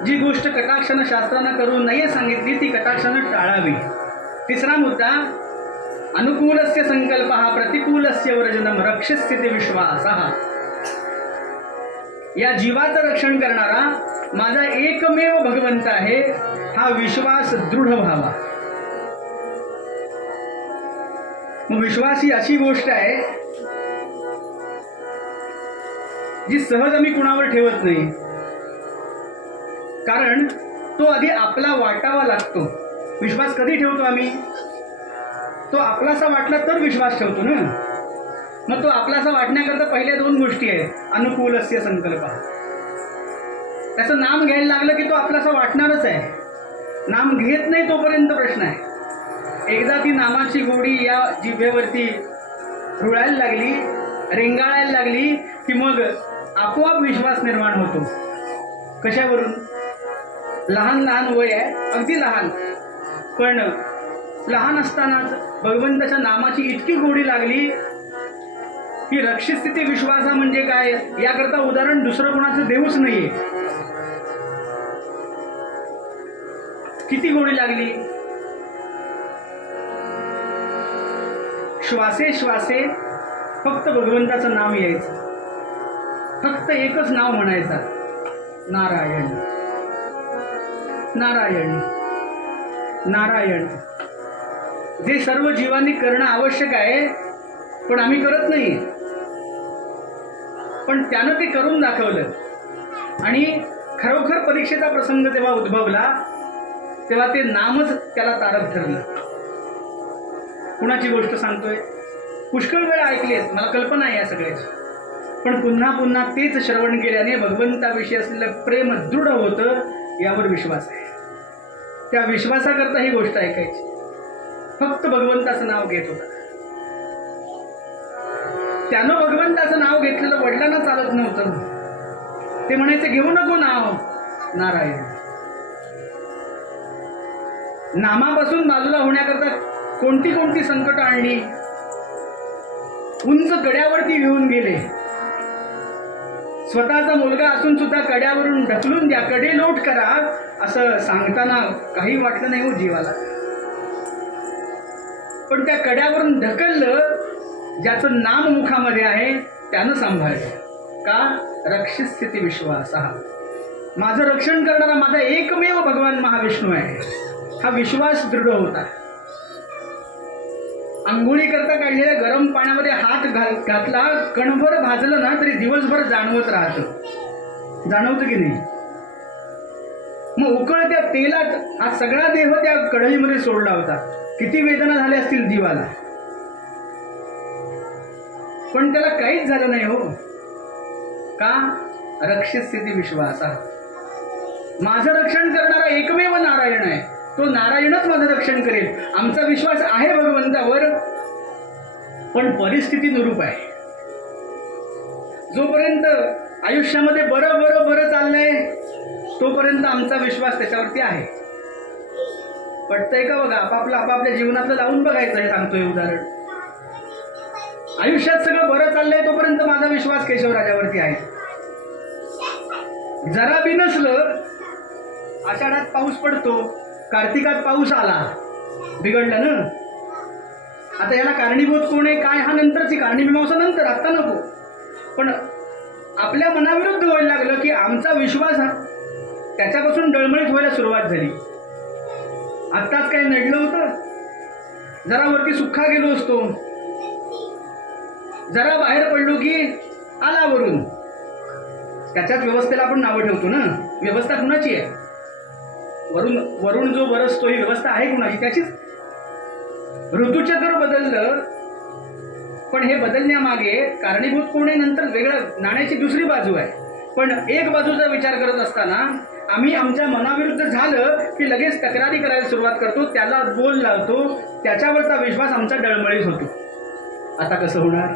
जी गोष्ट कटाक्षानं शास्त्रानं करू नये सांगितली ती कटाक्षानं टाळावी. तिसरा मुद्दा अनुकूलस्य संकल्प, प्रतिकूलस्य वर्जनम, रक्षस्यते विश्वासः. या जीवाचं रक्षण करणारा माझा एकमेव भगवंत आहे, हा विश्वास दृढ व्हावा. मग विश्वास ही अशी गोष्ट आहे जी सहज आम्ही कुणावर ठेवत नाही, कारण तो आधी आपला वाटावा लागतो. विश्वास कधी ठेवतो आम्ही? तो आपलासा वाटला तर विश्वास ठेवतो ना. मग तो आपलासा वाटण्याकरता पहिल्या 2 गोष्टी आहेत. अनुकूलस्य संकल्प. त्याचं नाम घ्यायला लागलं की तो आपलासा वाटणारच आहे. नाम घेत नाही तोपर्यंत प्रश्न आहे. एकदा ती नामाची गोडी या जिभेवरती रुळायला लागली, रेंगाळायला लागली की मग आपोआप विश्वास निर्माण होतो. कशावरून? लहान लहान वय आहे, अगदी लहान, पण लहान असतानाच भगवंताच्या नामाची इतकी गोडी लागली की रक्षित स्थिती विश्वासा म्हणजे काय याकरता उदाहरण दुसरं कोणाचं देऊच नाहीये. किती गोडी लागली. श्वासे श्वासे फक्त भगवंताचं नाव यायचं, फक्त एकच नाव म्हणायचं, नारायण नारायण नारायण. जे सर्व जीवांनी करणं आवश्यक आहे, पण आम्ही करत नाही. पण त्यानं ते करून दाखवलं. आणि खरोखर परीक्षेचा प्रसंग जेव्हा उद्भवला तेव्हा ते नामच त्याला तारक ठरलं. कुणाची गोष्ट सांगतोय? पुष्कळ वेळा ऐकली आहेत, मला कल्पना आहे या सगळ्याची, पण पुन्हा पुन्हा तेच श्रवण केल्याने भगवंताविषयी असलेलं प्रेम दृढ होतं. यावर विश्वास आहे. त्या विश्वासाकरता ही गोष्ट ऐकायची. फक्त भगवंताचं नाव घेत होता. त्यानं भगवंताचं नाव घेतलेलं वडिलांना चालत नव्हतं. ते म्हणायचे घेऊ नको नाव नारायण. नामापासून बाजूला होण्याकरता कोणती कोणती संकट आणली. उंच कड्यावरती घेऊन गेले. स्वतःचा मुलगा असून सुद्धा कड्यावरून ढकलून द्या, कडे लोट करा, असं सांगताना काही वाटलं नाही हो जीवाला. पण त्या कड्यावरून ढकललं. ज्याचं नाम मुखामध्ये आहे त्यानं सांभाळलं. का? रक्षित स्थिती विश्वास. माझं रक्षण करणारा माझा एकमेव भगवान महाविष्णू आहे, हा विश्वास दृढ होता. आंघोळी करता काढलेल्या गरम पाण्यामध्ये हात घातला, कणभर भाजलं ना तरी दिवसभर जाणवत राहतं. जाणवतं की नाही? मग उकळत्या तेलात हा सगळा देह त्या कढईमध्ये सोडला होता. किती वेदना झाल्या असतील जीवाला, पण त्याला काहीच झालं नाही हो. का? रक्षित स्थिती विश्वास. माझं रक्षण करणारा एकमेव नारायण आहे, तो नारायणच माझं रक्षण करेल. आमचा विश्वास आहे भगवंतावर, पण परिस्थिती नुरूप आहे. जोपर्यंत आयुष्यामध्ये बरं बरं बरं चाललंय तोपर्यंत आमचा विश्वास त्याच्यावरती आहे. पटतंय का बघा? आपापल्या जीवनातलं लावून बघायचं. हे सांगतोय उदाहरण. आयुष्यात सगळं बरं चाललंय तोपर्यंत माझा विश्वास केशवराजावरती आहे. जरा बी नसलं, आषाढात पाऊस पडतो, कार्तिकात पाऊस आला, बिघडलं ना. आता याला कारणीभूत कोण आहे काय हा नंतरची कारणी-मीमांसा नंतर, आत्ता नको. पण आपल्या मनाविरुद्ध व्हायला लागलं की आमचा विश्वास हा त्याच्यापासून डळमळीत व्हायला सुरुवात झाली. आत्ताच काय नडलं होतं, जरा वरती सुखा गेलो असतो, जरा बाहेर पडलो की आला वरून. त्याच्याच व्यवस्थेला आपण नावं ठेवतो ना. व्यवस्था कुणाची आहे? वरून वरून जो बरसतो ही व्यवस्था आहे कुणाची? त्याचीच. ऋतुचक्र बदललं, पण हे बदलण्यामागे कारणीभूत कोण आहे नंतर वेगळं, नाण्याची दुसरी बाजू आहे. पण एक बाजूचा विचार करत असताना आम्ही आमच्या मनाविरुद्ध झालं की लगेच तक्रारी करायला सुरुवात करतो, त्याला बोल लावतो, त्याच्यावरचा विश्वास आमचा डळमळीत होतो. आता कसं होणार?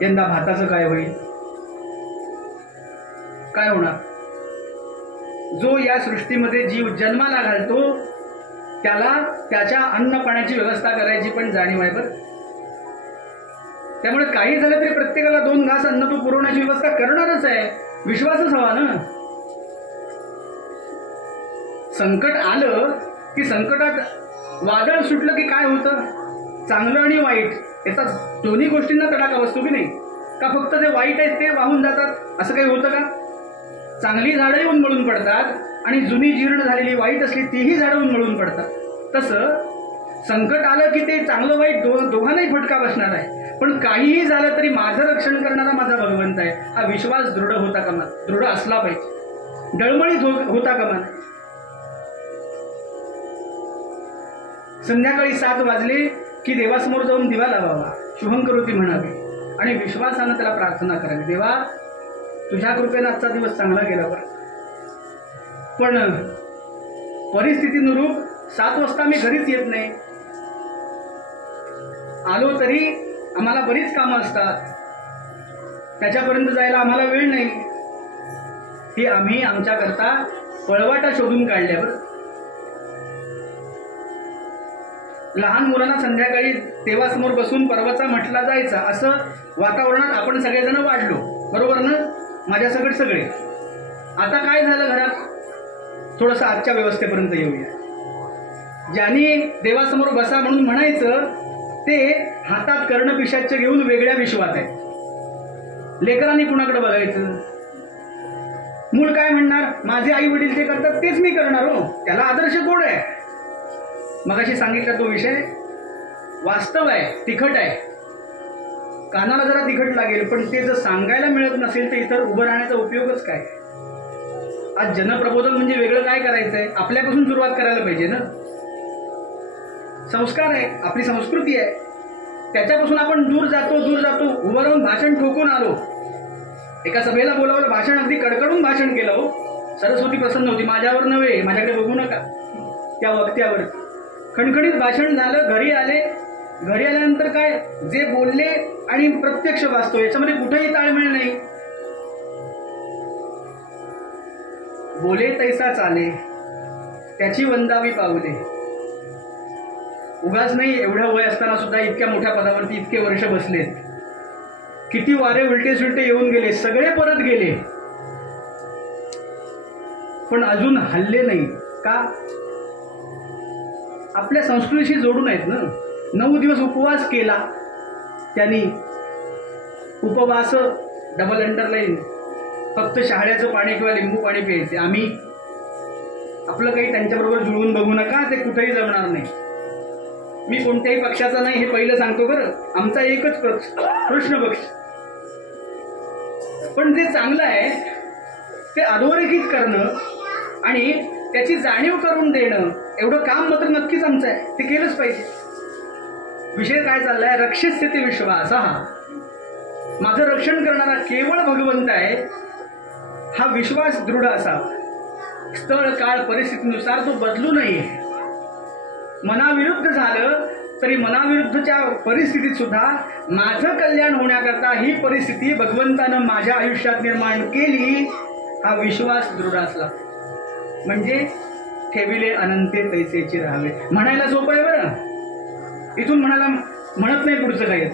यंदा भाताचं काय होईल? काय होणार? जो या सृष्टीमध्ये जीव जन्माला घालतो त्याला त्याच्या अन्न पाण्याची व्यवस्था करायची पण जाणीव आहे बरं. त्यामुळे काही झालं तरी प्रत्येकाला 2 घास अन्न तो पुरवण्याची व्यवस्था करणारच आहे. विश्वासच हवा ना. संकट आलं की संकटात वादळ सुटलं की काय होतं? चांगलं आणि वाईट याचा दोन्ही गोष्टींना तडाखा बसतो की नाही? का फक्त जे वाईट आहेत ते वाहून जातात, असं काही होतं का? चांगली झाडं उन्मळून पडतात आणि जुनी जीर्ण झालेली वाईट असली तीही झाडं उन्मळून पडतात. तसं संकट आलं की ते चांगलं वाईट दोघांनाही फटका बसणार आहे. पण काहीही झालं तरी माझं रक्षण करणारा माझा भगवंत आहे हा विश्वास दृढ होता कामा, दृढ असला पाहिजे, डळमळीत होता कामा. संध्याकाळी 7 वाजले की देवासमोर जाऊन दिवा लावावा, शुभंकरोती म्हणावी आणि विश्वासानं त्याला प्रार्थना करावी, देवा तुझ्या कृपेने आजचा दिवस चांगला गेला बरं. पण परिस्थितीनुरूप 7 वाजता मी घरीच येत नाही. आलो तरी आम्हाला बरीच कामं असतात, त्याच्यापर्यंत जायला आम्हाला वेळ नाही. ही आम्ही आमच्याकरता पळवाटा शोधून काढल्यावर. लहान मुलांना संध्याकाळी देवासमोर बसून पर्वाचा म्हटला जायचा, असं वातावरणात आपण सगळेजण वाढलो, बरोबर ना? माझ्या सगळे. आता काय झालं घरात? थोडंसं आजच्या व्यवस्थेपर्यंत येऊया. ज्यांनी देवासमोर बसा म्हणून म्हणायचं ते हातात कर्णपिशाच्य घेऊन वेगळ्या विश्वात आहे. लेकरांनी कुणाकडे बघायचं? मूल काय म्हणणार? माझे आई वडील जे करतात तेच मी करणार हो. त्याला आदर्श कोण आहे? मगाशी सांगितला तो विषय वास्तव आहे, तिखट आहे, कानाला जरा तिखट लागेल, पण ते जर सांगायला मिळत नसेल तर इतर उभं राहण्याचा उपयोगच काय? आज जनप्रबोधन म्हणजे वेगळं काय करायचंय? आपल्यापासून सुरुवात करायला पाहिजे ना. संस्कार आहे, आपली संस्कृती आहे, त्याच्यापासून आपण दूर जातो. उभं राहून भाषण ठोकून आलो. एका सभेला बोलावलं, भाषण अगदी कडकडून भाषण केलं हो. सरस्वती प्रसन्न होती, माझ्यावर नव्हे, माझ्याकडे बघू नका. त्या वक्त्यावर खणखणीत भाषण झालं. घरी आल्यानंतर काय, जे बोलले आणि प्रत्यक्ष वाचतो याच्यामध्ये कुठेही ताळमेळ नाही. बोले तैसा चाले, त्याची वंदावी पावले. उगाच नाही, एवढं वय असताना सुद्धा इतक्या मोठ्या पदावरती इतके वर्ष बसलेत. किती वारे उलटे सुलटे येऊन गेले, सगळे परत गेले, पण अजून हल्ले नाही. का? आपल्या संस्कृतीशी जोडून आहेत ना. 9 दिवस उपवास केला त्यांनी. उपवास डबल अंडरलाईन, फक्त शहाळ्याचं पाणी किंवा लिंबू पाणी प्यायचे. आम्ही आपलं काही त्यांच्याबरोबर जुळवून बघू नका, ते कुठेही जमणार नाही. मी कोणत्याही पक्षाचा नाही हे पहिलं सांगतो बरं. आमचा एकच पक्ष, कृष्ण पक्ष. पण जे चांगलं आहे ते अधोरेखित करणं आणि त्याची जाणीव करून देणं, एवढं काम मात्र नक्कीच आमचं आहे, ते केलंच पाहिजे. विषय काय चाललाय? रक्षस्यते विश्वास. माझं रक्षण करणारा केवळ भगवंत आहे हा विश्वास दृढ असावा. स्थळ काळ परिस्थितीनुसार तो बदलू नये. मनाविरुद्ध झालं तरी मनाविरुद्धच्या परिस्थितीत सुद्धा माझं कल्याण होण्याकरता ही परिस्थिती भगवंतानं माझ्या आयुष्यात निर्माण केली, हा विश्वास दृढ असला म्हणजे ठेविले अनंते तैसेचे राहावे. म्हणायला सोपं आहे बरं. इथून म्हणायला म्हणत नाही पुढचं काय येत.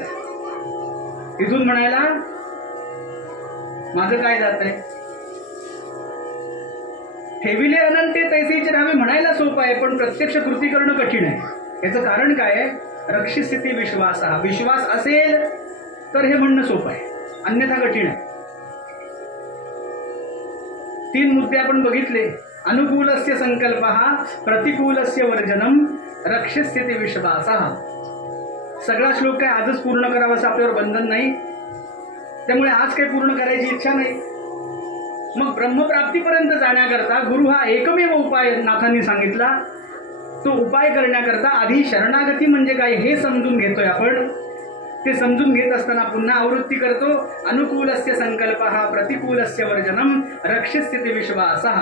इथून म्हणायला माझं काय जात आहे? ठेविले अनंते तैसेचे राहावे म्हणायला सोपं आहे, पण प्रत्यक्ष कृती करणं कठीण आहे. याचं कारण काय आहे? रक्षिस्यति विश्वासः. विश्वास असेल तर हे म्हणणं सोपं आहे, अन्यथा कठीण आहे. 3 मुद्दे आपण बघितले. अनुकूलस्य संकल्पः, प्रतिकूलस्य वर्जनम, रक्षिस्यति विश्वासः. सगळा श्लोक काय आजच पूर्ण करावा असं आपल्यावर बंधन नाही, त्यामुळे आज काही पूर्ण करायची इच्छा नाही. मग ब्रह्मप्राप्तीपर्यंत जाण्याकरता गुरु हा एकमेव उपाय नाथांनी सांगितला. तो उपाय करण्याकरता आधी शरणागती म्हणजे काय हे समजून घेतोय आपण. ते समजून घेत असताना पुन्हा आवृत्ती करतो. अनुकूलस्य संकल्पः, प्रतिकूलस्य वर्जनम, रक्षिस्यति विश्वासः.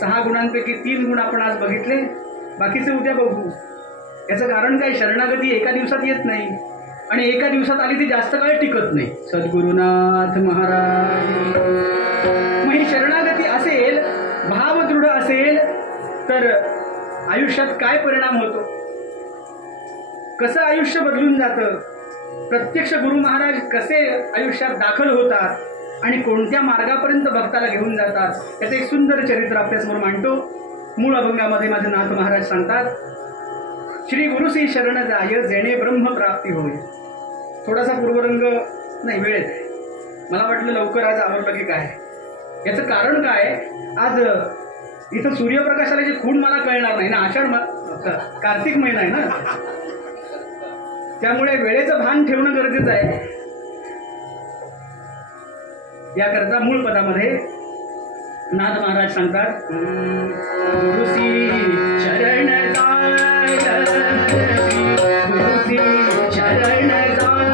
6 गुणांपैकी 3 गुण आपण आज बघितले, बाकीचे उद्या बघू. याचं कारण काय, शरणागती एका दिवसात येत नाही आणि एका दिवसात आली ती जास्त काळ टिकत नाही. सद्गुरुनाथ महाराज. मग ही शरणागती असेल, भाव दृढ असेल तर आयुष्यात काय परिणाम होतो, कसं आयुष्य बदलून जातं, प्रत्यक्ष गुरु महाराज कसे आयुष्यात दाखल होतात आणि कोणत्या मार्गापर्यंत भक्ताला घेऊन जातात, याचं एक सुंदर चरित्र आपल्यासमोर मांडतो. मूळ अभंगामध्ये माझे नाथ महाराज सांगतात, श्री गुरुसी शरण जाय, जेणे ब्रह्म प्राप्ती होय. थोडासा पूर्वरंग नाही, वेळेत आहे. मला वाटलं लवकर आज आवरलं की काय. याचं कारण काय, आज इथं सूर्यप्रकाशाची खूण मला कळणार नाही ना. कार्तिक महिना आहे ना, त्यामुळे वेळेचं भान ठेवणं गरजेचं आहे. याकरता मूळ पदामध्ये नाथ महाराज सांगतात, गुरुसी शरण जाय, गुरुसी शरण जाय,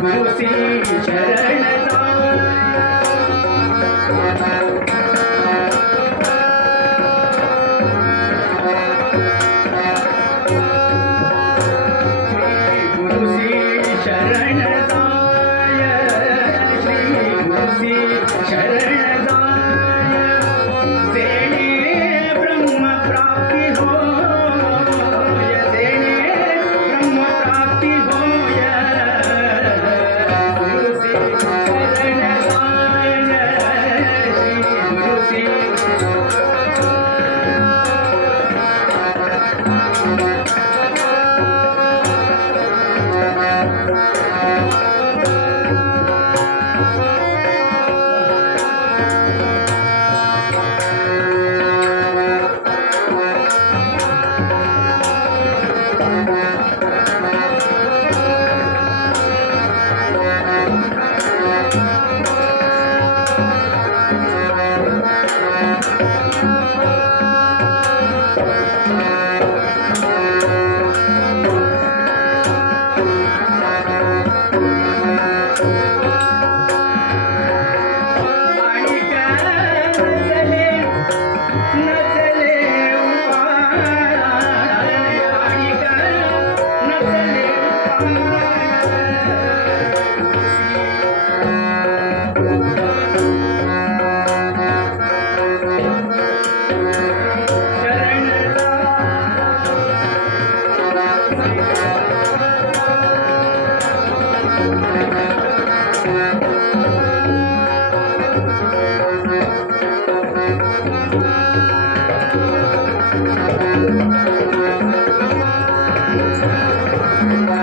गुरुसी शरण जाय.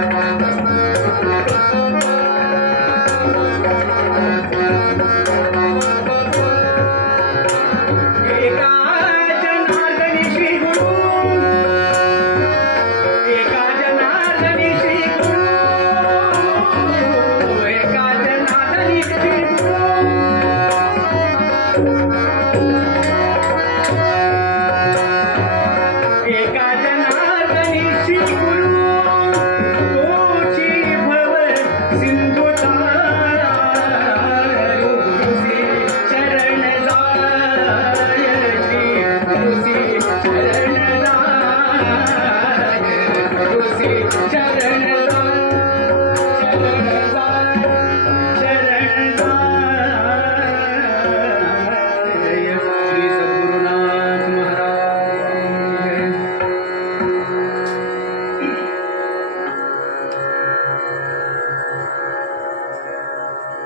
Thank you.